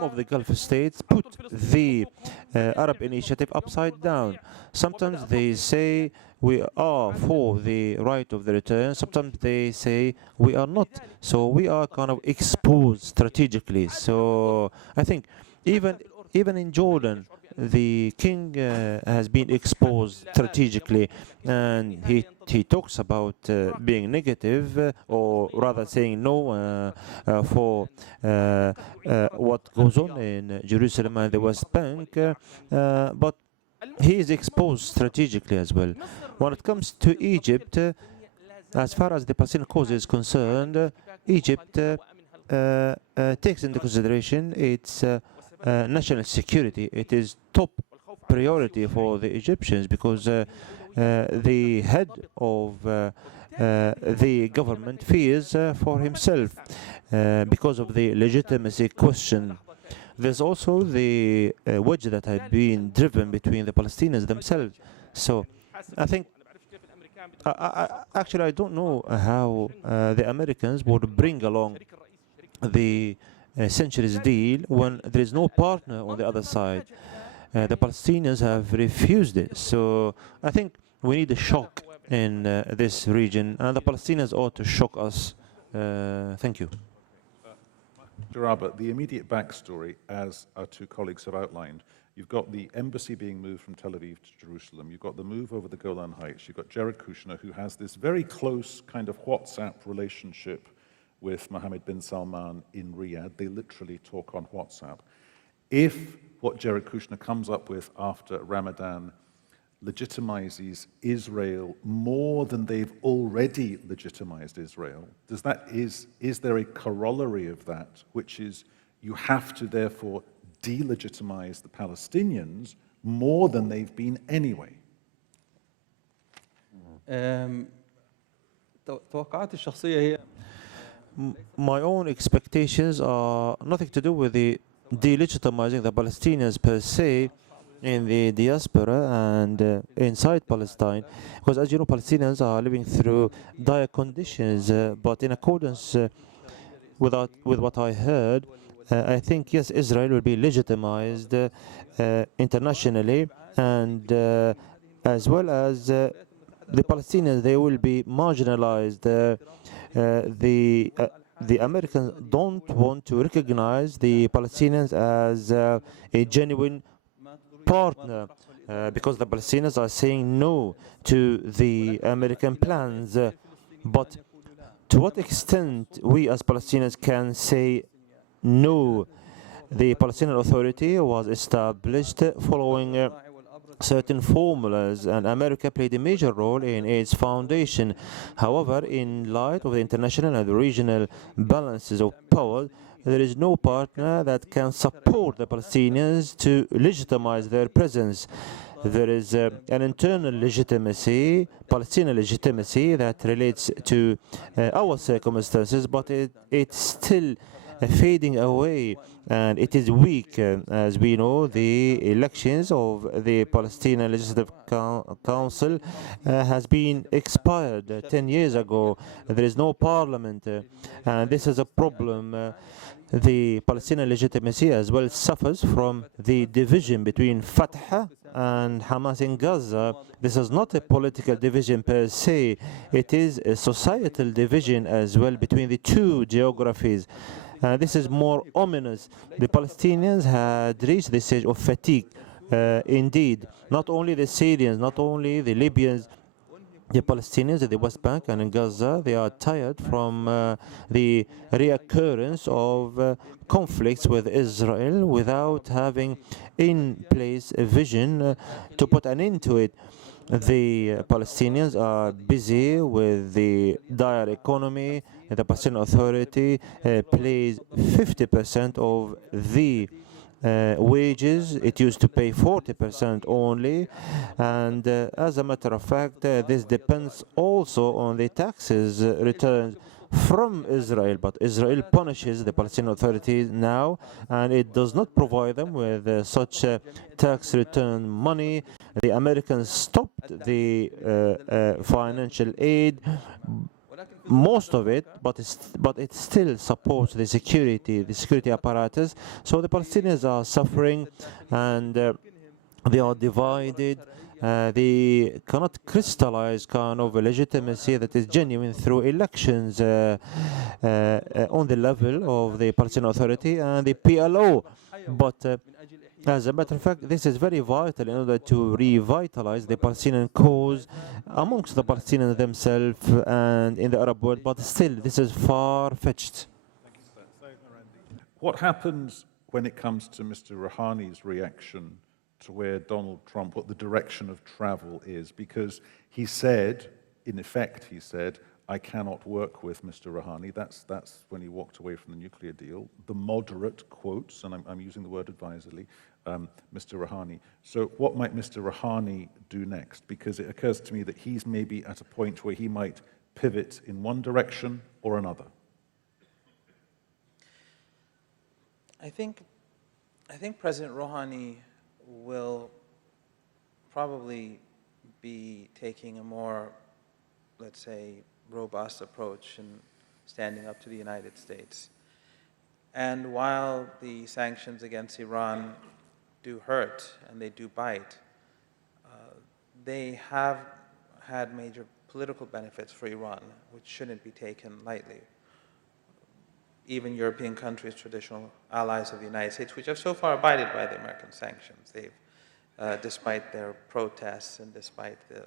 of the Gulf states put the Arab initiative upside down. Sometimes they say we are for the right of the return. Sometimes they say we are not. So we are kind of exposed strategically. So I think even in Jordan, the king has been exposed strategically, and he talks about being negative, or rather saying no for what goes on in Jerusalem and the West Bank, but he is exposed strategically as well. When it comes to Egypt, as far as the Palestinian cause is concerned, Egypt takes into consideration its national security. It is top priority for the Egyptians because the head of the government fears for himself because of the legitimacy question. There's also the wedge that had been driven between the Palestinians themselves. So I think, actually, I don't know how the Americans would bring along the centuries deal when there is no partner on the other side. The Palestinians have refused it. So I think we need a shock in this region, and the Palestinians ought to shock us. Thank you. JARABA, the immediate backstory, as our two colleagues have outlined, you've got the embassy being moved from Tel Aviv to Jerusalem. You've got the move over the Golan Heights. You've got Jared Kushner, who has this very close kind of WhatsApp relationship with Mohammed bin Salman in Riyadh. They literally talk on WhatsApp. If what Jared Kushner comes up with after Ramadan legitimizes Israel more than they've already legitimized Israel, is there a corollary of that, which is you have to therefore delegitimize the Palestinians more than they've been anyway? توقعاتي الشخصية هي My own expectations are nothing to do with the delegitimizing the Palestinians per se in the diaspora and inside Palestine, because as you know, Palestinians are living through dire conditions, but in accordance with what I heard, I think, yes, Israel will be legitimized internationally, and as well as the Palestinians, they will be marginalized. The Americans don't want to recognize the Palestinians as a genuine partner because the Palestinians are saying no to the American plans. But to what extent we as Palestinians can say no? The Palestinian Authority was established following certain formulas, and America played a major role in its foundation. However, in light of the international and regional balances of power, there is no partner that can support the Palestinians to legitimize their presence. There is an internal legitimacy, Palestinian legitimacy, that relates to our circumstances, but it's still fading away, and it is weak. As we know, the elections of the Palestinian Legislative Council has been expired 10 years ago. There is no parliament, and this is a problem. The Palestinian legitimacy as well suffers from the division between Fatah and Hamas in Gaza, this is not a political division per se, it is a societal division as well between the two geographies. This is more ominous. The Palestinians had reached the stage of fatigue. Indeed, not only the Syrians, not only the Libyans, the Palestinians in the West Bank and in Gaza, they are tired from the reoccurrence of conflicts with Israel without having in place a vision to put an end to it. The Palestinians are busy with the dire economy. The Palestinian Authority pays 50% of the wages. It used to pay 40% only, and as a matter of fact, this depends also on the taxes returned from Israel, but Israel punishes the Palestinian Authority now, and it does not provide them with such tax return money. The Americans stopped the financial aid, most of it, but it still supports the security apparatus. So the Palestinians are suffering, and they are divided. They cannot crystallize kind of a legitimacy that is genuine through elections on the level of the Palestinian Authority and the PLO. But as a matter of fact, this is very vital in order to revitalize the Palestinian cause amongst the Palestinians themselves and in the Arab world, but still, this is far-fetched. What happens when it comes to Mr. Rouhani's reaction to where Donald Trump, what the direction of travel is? Because he said, in effect, he said, I cannot work with Mr. Rouhani. That's when he walked away from the nuclear deal. The moderate quotes, and I'm using the word advisedly, Mr. Rouhani. So what might Mr. Rouhani do next? Because it occurs to me that he's maybe at a point where he might pivot in one direction or another. I think President Rouhani will probably be taking a more, let's say, robust approach in standing up to the United States. And while the sanctions against Iran do hurt and they do bite, they have had major political benefits for Iran, which shouldn't be taken lightly. Even European countries, traditional allies of the United States, which have so far abided by the American sanctions, they've, despite their protests and despite their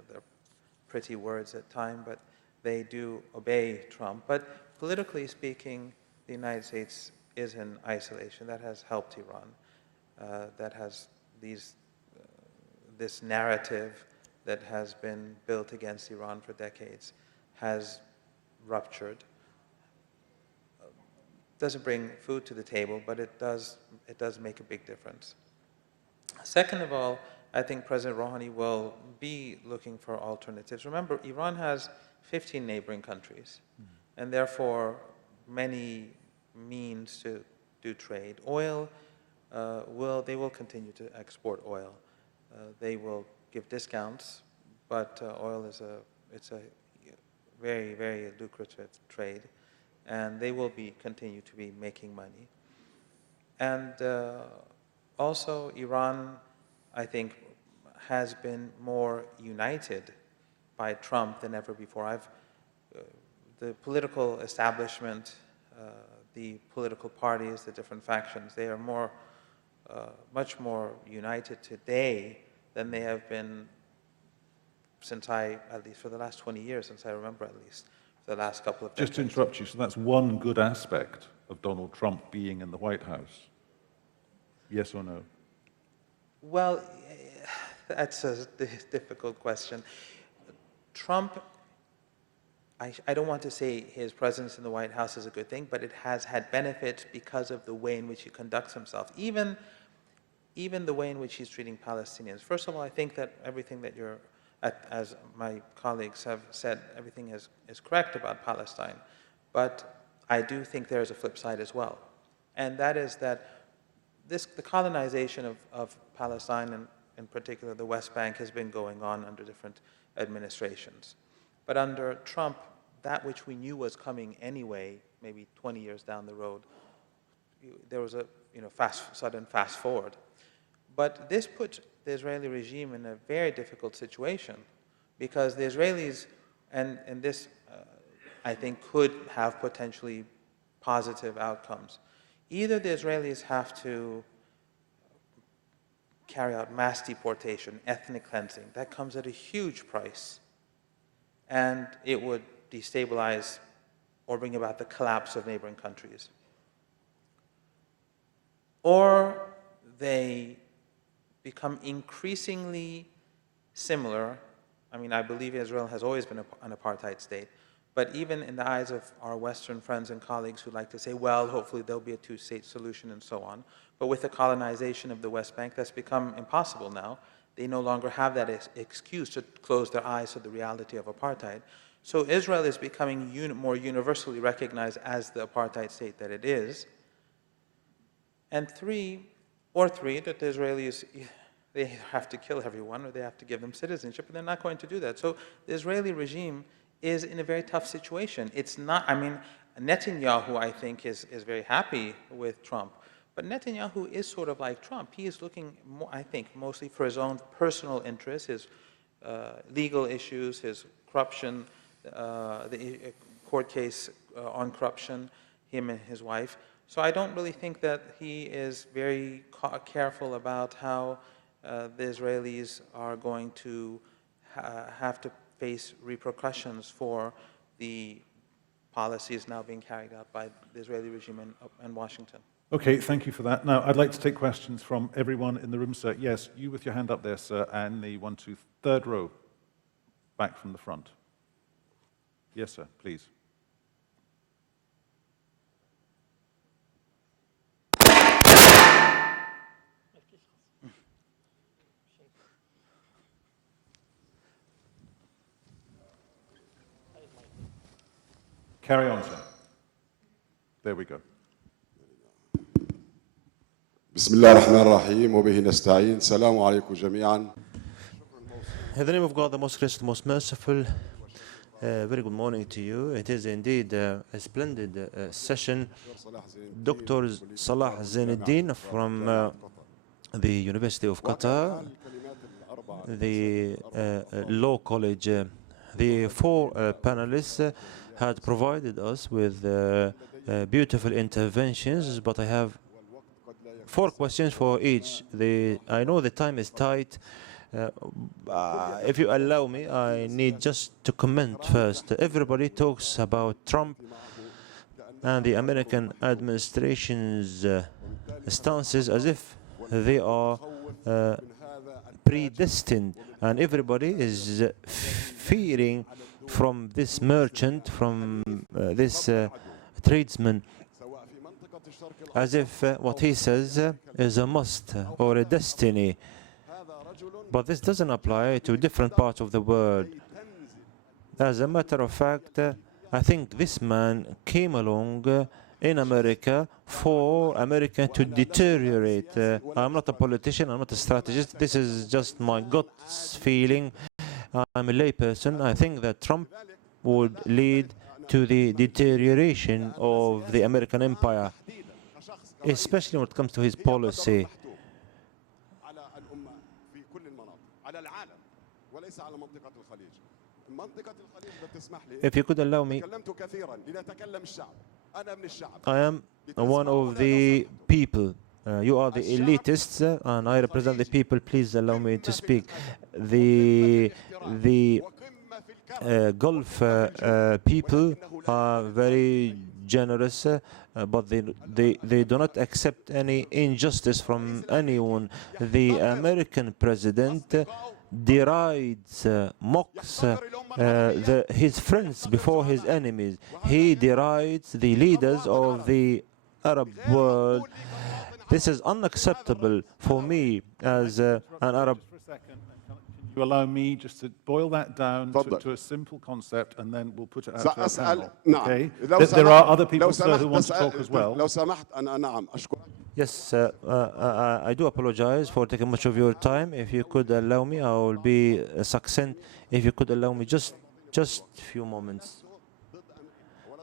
pretty words at times, but they do obey Trump. But politically speaking, the United States is in isolation. That has helped Iran. That has this narrative that has been built against Iran for decades has ruptured. Doesn't bring food to the table, but it does make a big difference. Second of all, I think President Rouhani will be looking for alternatives. Remember, Iran has 15 neighboring countries, and therefore many means to do trade. Oil, they will continue to export oil. They will give discounts, but oil is a very, very lucrative trade, and they will continue to be making money. And also, Iran, I think, has been more united by Trump than ever before. The political establishment, the political parties, the different factions, they are much more united today than they have been since at least for the last 20 years, since I remember at least, for the last couple of decades. Just to interrupt you, so that's one good aspect of Donald Trump being in the White House. Yes or no? Well, that's a difficult question. Trump, I don't want to say his presence in the White House is a good thing, but it has had benefits because of the way in which he conducts himself, even the way in which he's treating Palestinians. First of all, I think that everything that as my colleagues have said, everything is correct about Palestine, but I do think there is a flip side as well, and that is that the colonization of Palestine, and in particular the West Bank, has been going on under different administrations. But under Trump, that which we knew was coming anyway, maybe 20 years down the road, there was a sudden fast forward. But this the Israeli regime in a very difficult situation, because the Israelis, and this I think could have potentially positive outcomes. Either the Israelis have to carry out mass deportation, ethnic cleansing. That comes at a huge price, and it would destabilize or bring about the collapse of neighboring countries. Or they become increasingly similar. I mean, I believe Israel has always been an apartheid state, but even in the eyes of our Western friends and colleagues who like to say, well, hopefully there'll be a two-state solution and so on, but with the colonization of the West Bank, that's become impossible now. They no longer have that excuse to close their eyes to the reality of apartheid. So Israel is becoming more universally recognized as the apartheid state that it is. And three, that the Israelis, they have to kill everyone or they have to give them citizenship, and they're not going to do that. So the Israeli regime is in a very tough situation. It's not, I mean, Netanyahu, I think, is very happy with Trump. But Netanyahu is sort of like Trump. He is looking, I think, mostly for his own personal interests, his legal issues, his corruption, the court case on corruption, him and his wife. So I don't really think that he is very careful about how the Israelis are going to have to face repercussions for the policies now being carried out by the Israeli regime in Washington. Okay, thank you for that. Now, I'd like to take questions from everyone in the room, sir. Yes, you with your hand up there, sir, and the 1, 2, 3rd row, back from the front. Yes, sir, please. Carry on, sir. There we go. بسم الله الرحمن الرحيم وبه نستعين. السلام عليكم جميعا. In the name of God, the most gracious, most merciful, very good morning to you. It is indeed a splendid session. Dr. Salah Zainuddin from the University of Qatar, the Law College. The 4 panelists had provided us with beautiful interventions, but I have 4 questions for each. I know the time is tight. If you allow me, I need just to comment first. Everybody talks about Trump and the American administration's stances as if they are predestined, and everybody is fearing from this merchant, from this tradesman, as if what he says is a must or a destiny. But this doesn't apply to different parts of the world. As a matter of fact, I think this man came along in America for America to deteriorate. I'm not a politician, I'm not a strategist. This is just my gut's feeling. I'm a layperson. I think that Trump would lead to the deterioration of the American empire, especially when it comes to his policy. If you could allow me, I am one of the people. You are the elitists, and I represent the people. Please allow me to speak. The Gulf people are very generous, but they do not accept any injustice from anyone. The American president derides, mocks his friends before his enemies. He derides the leaders of the Arab world. This is unacceptable for me as an Arab. Just for a second, can you allow me just to boil that down to a simple concept, and then we'll put it out to our panel. Okay? There are other people, sir, who want to talk as well. Yes, I do apologize for taking much of your time. If you could allow me, I will be succinct. If you could allow me just a few moments.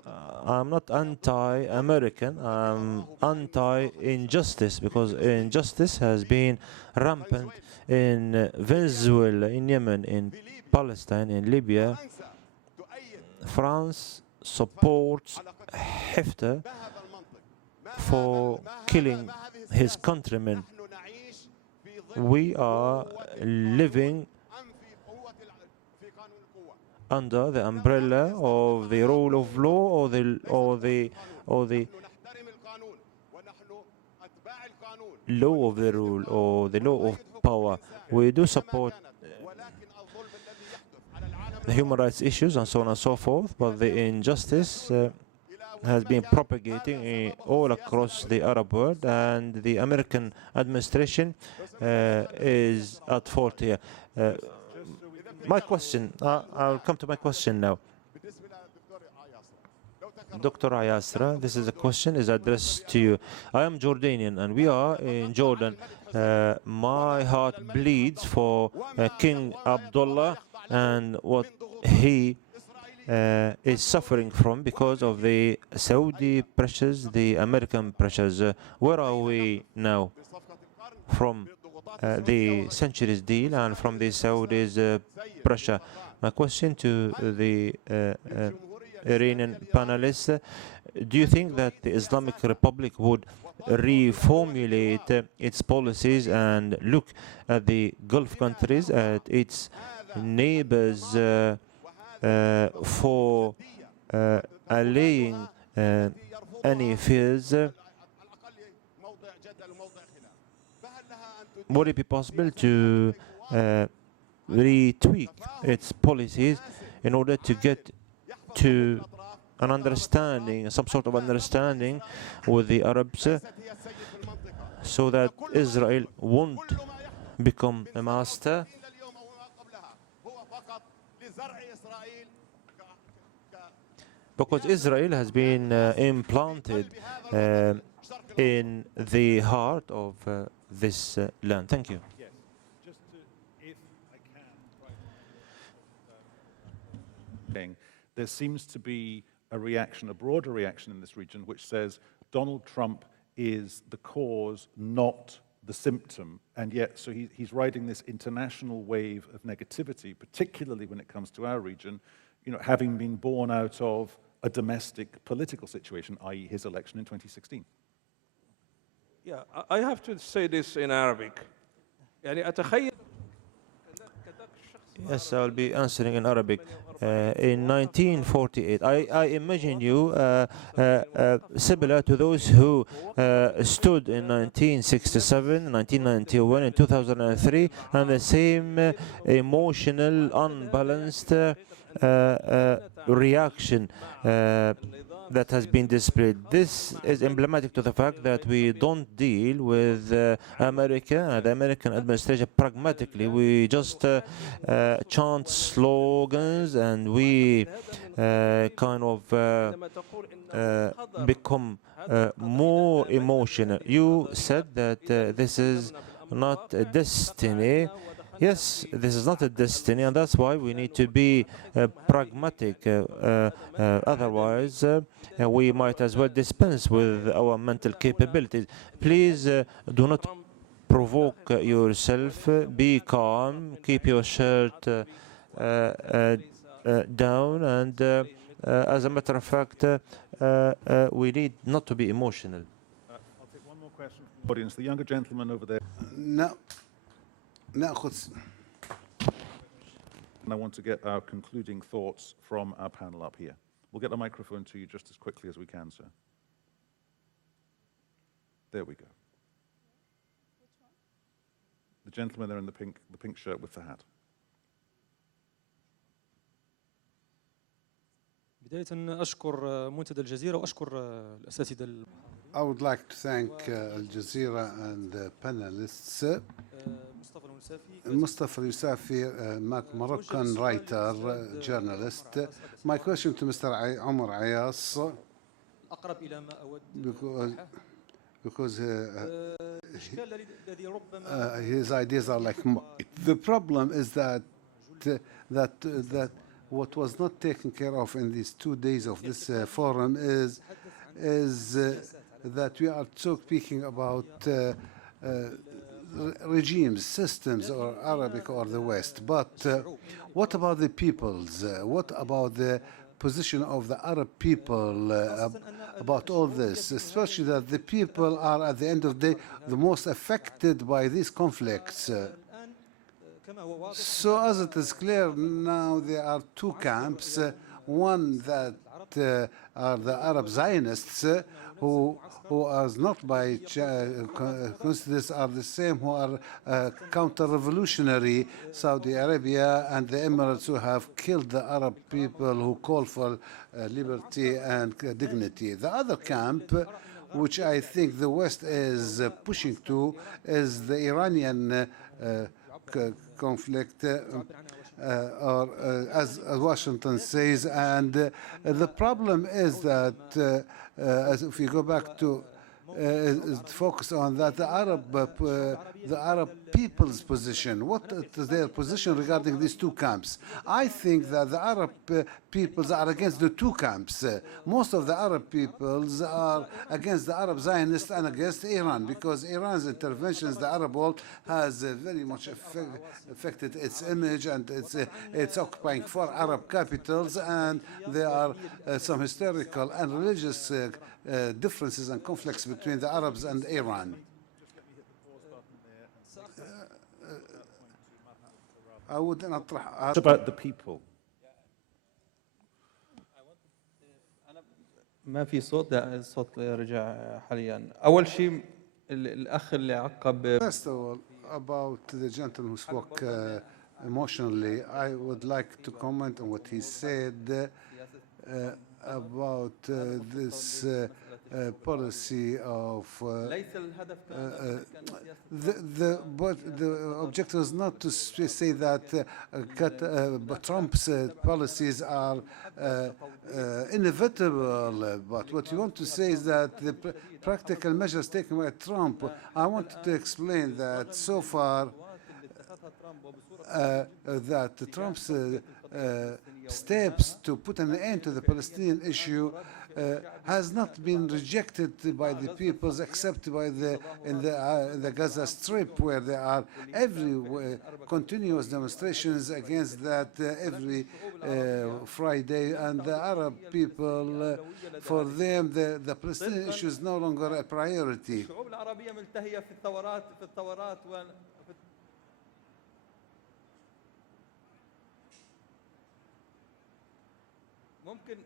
I'm not anti-American. I'm anti-injustice, because injustice has been rampant in Venezuela, in Yemen, in Palestine, in Libya. France supports Haftar for killing his countrymen. We are living under the umbrella of the rule of law, or the law of the rule, or the law of power. We do support the human rights issues and so on and so forth, but the injustice has been propagating all across the Arab world, and the American administration is at fault here. My question, I'll come to my question now. Dr. AYASRA, this is a question is addressed to you. I am Jordanian, and we are in Jordan. My heart bleeds for King Abdullah and what he is suffering from because of the Saudi pressures, the American pressures. Where are we now from the centuries deal and from the Saudis' pressure? My question to the Iranian panelists, do you think that the Islamic Republic would reformulate its policies and look at the Gulf countries, at its neighbors, for allaying any fears? Would it be possible to retweak its policies in order to get to an understanding, some sort of understanding with the Arabs, so that Israel won't become a master? Because Israel has been implanted in the heart of this land. Thank you. Yes, just to, if I can, there seems to be a reaction, a broader reaction in this region, which says Donald Trump is the cause, not the symptom, and yet so he's riding this international wave of negativity, particularly when it comes to our region, you know, having been born out of a domestic political situation, i.e. his election in 2016. Yeah, I have to say this in Arabic. يعني أتخيل Yes, I'll be answering in Arabic. In 1948, I imagine you similar to those who stood in 1967, 1991, and 2003, and the same emotional, unbalanced reaction that has been displayed. This is emblematic to the fact that we don't deal with America and the American administration pragmatically. We just chant slogans, and we kind of become more emotional. You said that this is not a destiny. Yes, this is not a destiny, and that's why we need to be pragmatic. Otherwise, we might as well dispense with our mental capabilities. Please do not provoke yourself. Be calm. Keep your shirt down. And as a matter of fact, we need not to be emotional. I'll take one more question from the audience. The younger gentleman over there. No. نأخذ. And I want to get our concluding thoughts from our panel up here. We'll get the microphone to you just as quickly as we can, sir. There we go. The gentleman there in the pink shirt with the hat. بداية أشكر منتدى الجزيرة وأشكر الأساتذة. I would like to thank Al Jazeera and the panelists. Mustafa Yusafi, Moroccan writer, journalist. My question to Mr. Omar Ayas, because his ideas are like the problem is that what was not taken care of in these 2 days of this forum is that we are speaking about regimes, systems, or Arabic or the West. But what about the peoples? What about the position of the Arab people about all this, especially that the people are, at the end of the day, the most affected by these conflicts? So as it is clear now, there are two camps. One that are the Arab Zionists, who are not by coincidence are the same who are counter-revolutionary, Saudi Arabia and the Emirates, who have killed the Arab people who call for liberty and dignity. The other camp, which I think the West is pushing to, is the Iranian conflict, or as Washington says. And the problem is that, as if you go back to focus on that, the Arab people's position. What is their position regarding these two camps? I think that the Arab peoples are against the two camps. Most of the Arab peoples are against the Arab Zionists and against Iran, because Iran's interventions, the Arab world, has very much affected its image, and it's occupying 4 Arab capitals, and there are some historical and religious differences and conflicts between the Arabs and Iran. It's about the people. ما في صوت. لا الصوت رجع حاليا. أول شيء الأخ اللي عقب. First of all, about the gentleman who spoke emotionally, I would like to comment on what he said about this policy of the objective is not to say that Trump's policies are inevitable, but what you want to say is that the practical measures taken by Trump. I wanted to explain that so far that Trump's steps to put an end to the Palestinian issue has not been rejected by the peoples, except by in the Gaza Strip, where there are continuous demonstrations against that every Friday. And the Arab people, for them, the Palestinian issue is no longer a priority. ممكن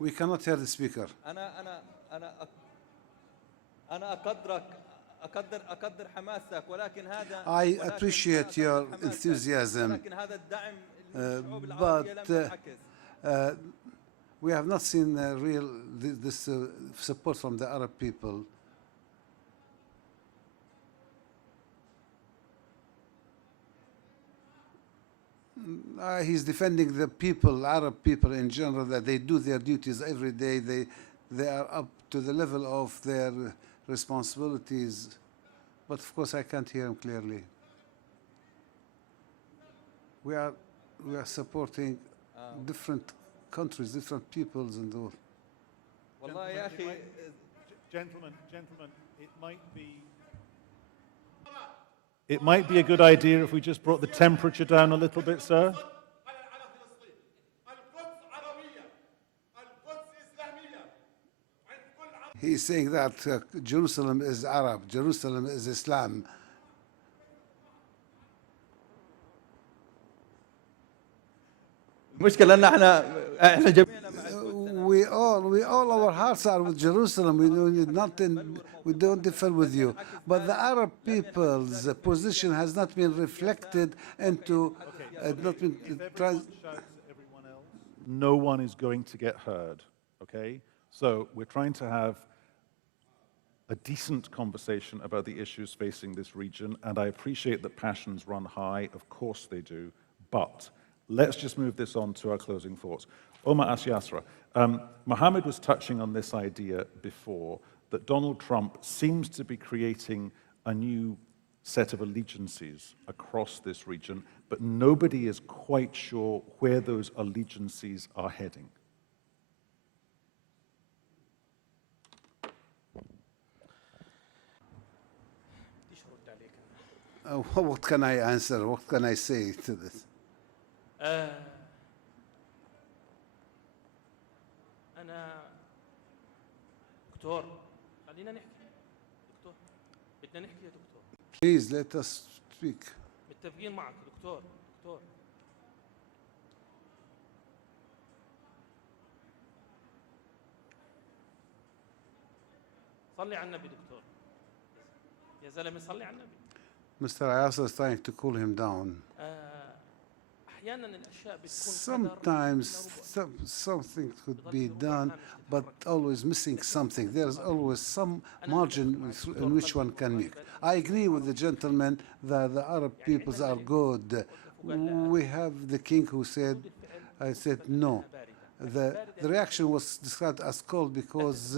We cannot hear the speaker. أنا أقدر حماسك، ولكن هذا. I appreciate your enthusiasm, ولكن هذا الدعم but we have not seen this support from the Arab people. He's defending the people, Arab people in general, that they do their duties every day. They are up to the level of their responsibilities. But of course, I can't hear him clearly. We are supporting different countries, different peoples in the world. Gentlemen, it might be a good idea if we just brought the temperature down a little bit, sir. He's saying that Jerusalem is Arab, Jerusalem is Islam. المشكلة إن إحنا جميعنا We all our hearts are with Jerusalem. We don't differ with you. But the Arab people's position has not been reflected into. No one is going to get heard. Okay, so we're trying to have a decent conversation about the issues facing this region, and I appreciate that passions run high. Of course they do, but Let's just move this on to our closing thoughts. Omar AYASRA, Mohammed was touching on this idea before, that Donald Trump seems to be creating a new set of allegiances across this region, but nobody is quite sure where those allegiances are heading. What can I answer? What can I say to this? أنا دكتور خلينا نحكي دكتور بدنا نحكي يا دكتور Please let us speak. متفقين معك دكتور صلي على النبي دكتور يا زلمة صلي على النبي Mr. AYASRA is trying to cool him down. أحيانا الأشياء بتكون Sometimes something could be done, but always missing something. There's always some margin in which one can make. I agree with the gentleman that the Arab peoples are good. We have the king who said, I said no. The reaction was described as cold because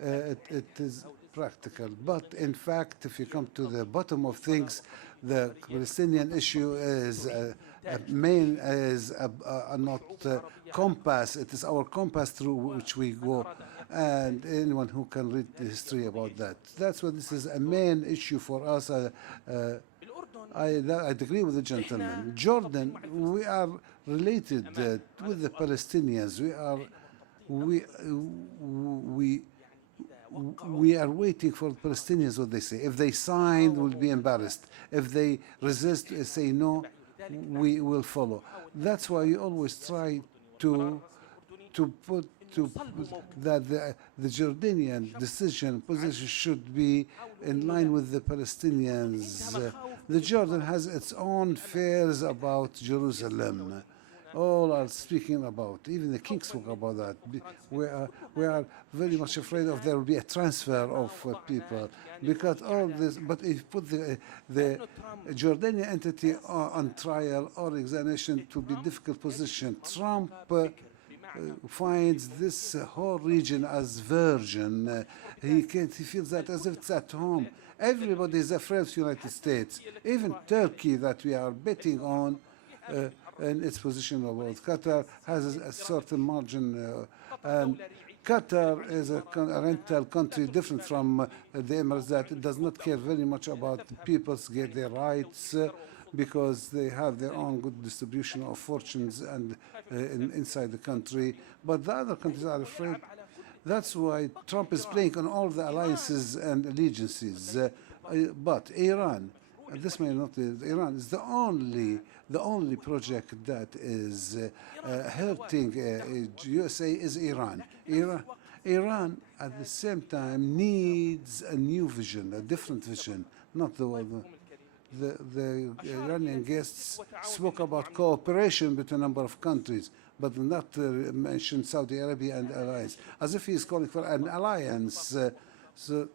it is practical. But in fact, if you come to the bottom of things, the Palestinian issue is not compass. It is our compass through which we go, and anyone who can read the history about that. That's why this is a main issue for us. I agree with the gentleman. Jordan, we are related with the Palestinians. We are waiting for the Palestinians what they say. If they sign, we'll be embarrassed. If they resist, say no, we will follow. That's why you always try to put that the Jordanian position should be in line with the Palestinians. The Jordan has its own fears about Jerusalem. All are speaking about, even the king spoke about that. We are very much afraid of there will be a transfer of people because all this. But if you put the Jordanian entity on trial or examination, to be difficult position. Trump finds this whole region as virgin. He feels that as if it's at home. Everybody is afraid of the United States, even Turkey that we are betting on. In its position about Qatar has a certain margin, and Qatar is a rental country different from the Emirates, that it does not care very much about the people's get their rights because they have their own good distribution of fortunes and inside the country. But the other countries are afraid. That's why Trump is playing on all the alliances and allegiances. But Iran, and this may not be, Iran is the only project that is hurting USA is Iran. Iran at the same time needs a new vision, a different vision, not the one. The Iranian guests spoke about cooperation between a number of countries, but not mentioned Saudi Arabia and alliance, as if he is calling for an alliance. So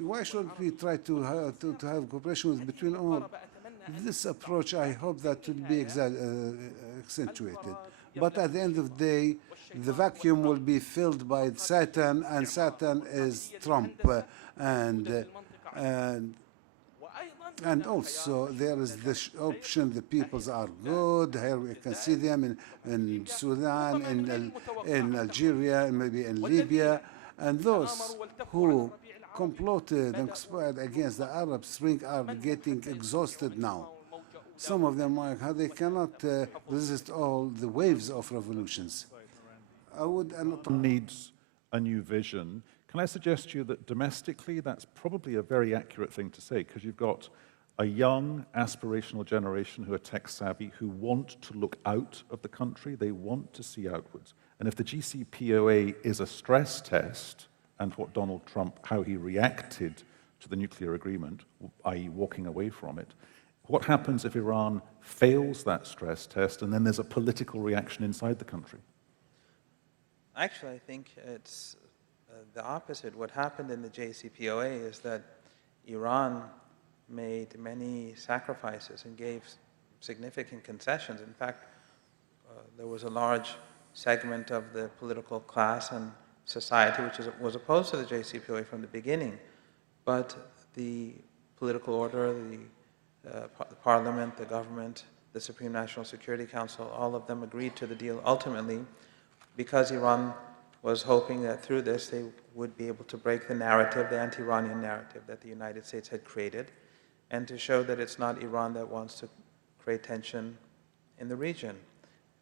why shouldn't we try to have cooperation between all? This approach, I hope that will be accentuated. But at the end of the day, the vacuum will be filled by Satan, and Satan is Trump. And also there is this option: the peoples are good. Here we can see them in Sudan, in Algeria, and maybe in Libya, and those who comploted and conspired against the Arab Spring are getting exhausted now. Some of them, they cannot resist all the waves of revolutions. Needs a new vision. Can I suggest to you that domestically, that's probably a very accurate thing to say, because you've got a young, aspirational generation who are tech-savvy, who want to look out of the country. They want to see outwards. And if the JCPOA is a stress test, and what Donald Trump, how he reacted to the nuclear agreement, i.e. walking away from it, what happens if Iran fails that stress test and then there's a political reaction inside the country? Actually, I think it's the opposite. What happened in the JCPOA is that Iran made many sacrifices and gave significant concessions. In fact, there was a large segment of the political class and society which was opposed to the JCPOA from the beginning. But the political order, the parliament, the government, the Supreme National Security Council, all of them agreed to the deal ultimately because Iran was hoping that through this they would be able to break the narrative, the anti-Iranian narrative that the United States had created, and to show that it's not Iran that wants to create tension in the region.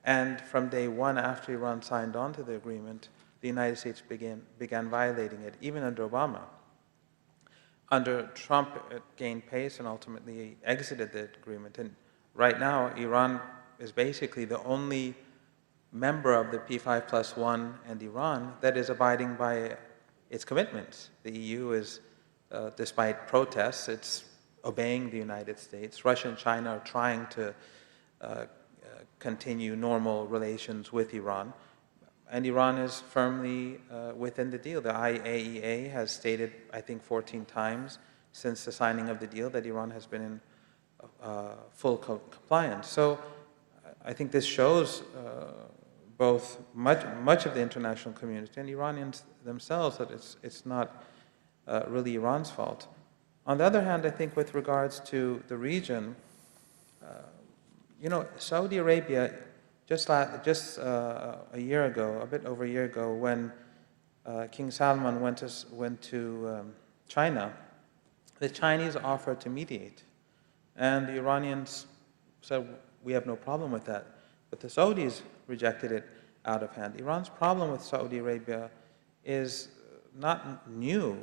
And from day one after Iran signed on to the agreement, the United States began violating it, even under Obama. Under Trump, it gained pace and ultimately exited the agreement. And right now, Iran is basically the only member of the P5+1 and Iran that is abiding by its commitments. The EU is, despite protests, it's obeying the United States. Russia and China are trying to continue normal relations with Iran. And Iran is firmly within the deal. The IAEA has stated, I think, 14 times since the signing of the deal that Iran has been in full compliance. So I think this shows both much of the international community and Iranians themselves that it's not really Iran's fault. On the other hand, I think with regards to the region, you know, Saudi Arabia, just a year ago, a bit over a year ago, when King Salman went to China, the Chinese offered to mediate. And the Iranians said, we have no problem with that. But the Saudis rejected it out of hand. Iran's problem with Saudi Arabia is not new.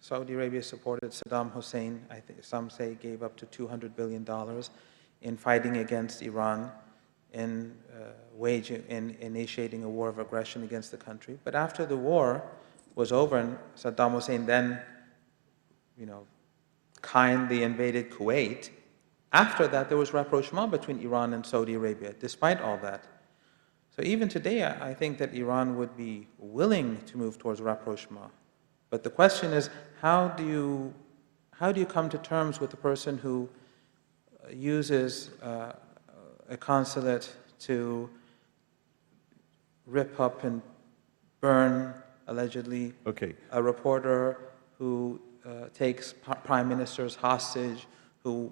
Saudi Arabia supported Saddam Hussein. I think some say gave up to $200 billion in fighting against Iran, in initiating a war of aggression against the country. But after the war was over and Saddam Hussein then, you know, kindly invaded Kuwait, after that there was rapprochement between Iran and Saudi Arabia, despite all that. So even today, I think that Iran would be willing to move towards rapprochement. But the question is, how do you come to terms with a person who uses a consulate to rip up and burn, allegedly, a reporter, who takes prime ministers hostage, who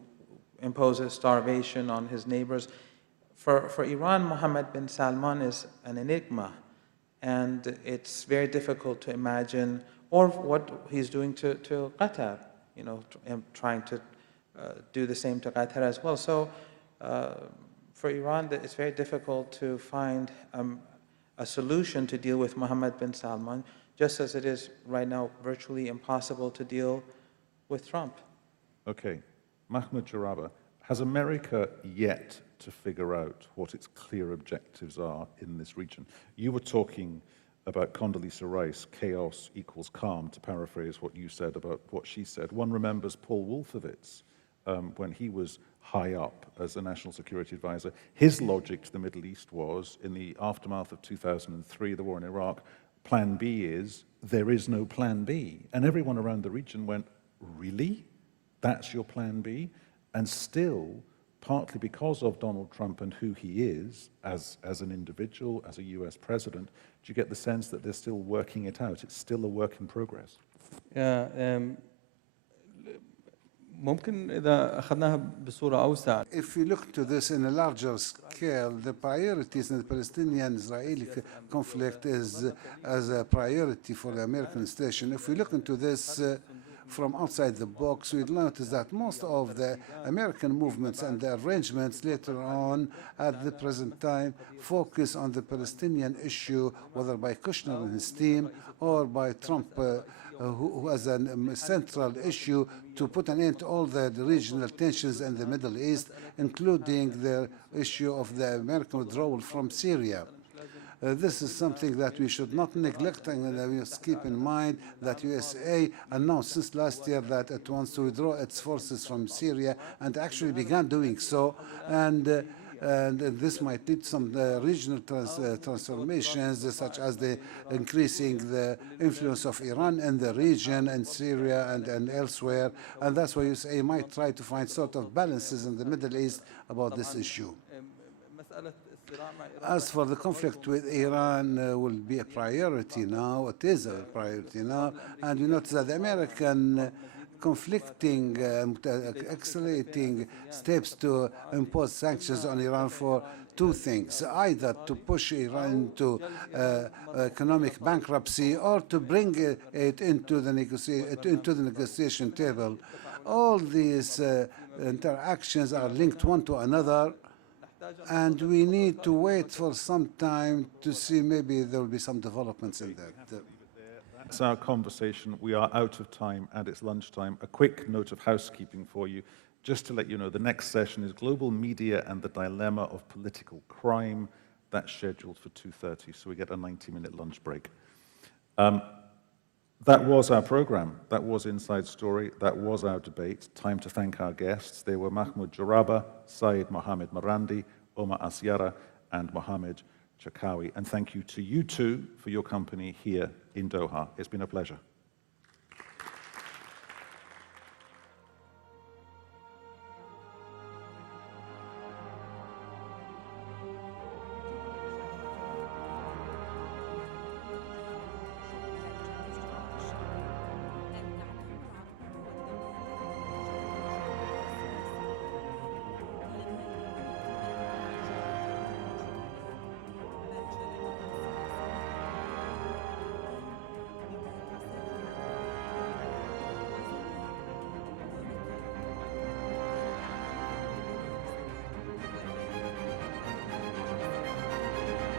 imposes starvation on his neighbors? For Iran, Mohammed bin Salman is an enigma, and it's very difficult to imagine, or what he's doing to Qatar, you know, trying to do the same to Qatar as well. So for Iran, it's very difficult to find a solution to deal with Mohammed bin Salman, just as it is right now virtually impossible to deal with Trump. Okay. Mahmoud JARABA, has America yet to figure out what its clear objectives are in this region? You were talking about Condoleezza Rice, chaos equals calm, to paraphrase what you said about what she said. One remembers Paul Wolfowitz, when he was high up as a national security advisor. His logic to the Middle East was, in the aftermath of 2003, the war in Iraq, plan B is, there is no plan B. And everyone around the region went, really? That's your plan B? And still, partly because of Donald Trump and who he is as an individual, as a US president, do you get the sense that they're still working it out? It's still a work in progress? Yeah, ممكن إذا أخذناها بصورة أوسع. If you look to this in a larger scale, the priorities in the Palestinian-Israeli conflict is as a priority for the American station. If we look into this from outside the box, we'd notice that most of the American movements and the arrangements later on at the present time focus on the Palestinian issue, whether by Kushner and his team or by Trump, who has a central issue to put an end to all the regional tensions in the Middle East, including the issue of the American withdrawal from Syria. This is something that we should not neglect, and we must keep in mind that USA announced since last year that it wants to withdraw its forces from Syria, and actually began doing so. And and this might lead to some regional transformations, such as the increasing the influence of Iran in the region and Syria and elsewhere, and that's why you might try to find sort of balances in the Middle East about this issue. As for the conflict with Iran, will be a priority now. It is a priority now, and we notice that the American conflicting, accelerating steps to impose sanctions on Iran for two things: either to push Iran into economic bankruptcy or to bring it into the negotiation table. All these interactions are linked one to another, and we need to wait for some time to see maybe there will be some developments in that. That's our conversation. We are out of time and it's lunchtime. A quick note of housekeeping for you. Just to let you know, the next session is Global Media and the Dilemma of Political Crime. That's scheduled for 2:30, so we get a 90-minute lunch break. That was our program. That was Inside Story. That was our debate. Time to thank our guests. They were Mahmoud JARABA, Syed Mohammed MARANDI, Omar Asyara, and Mohammed CHERKAOUI. And thank you to you two for your company here in Doha. It's been a pleasure.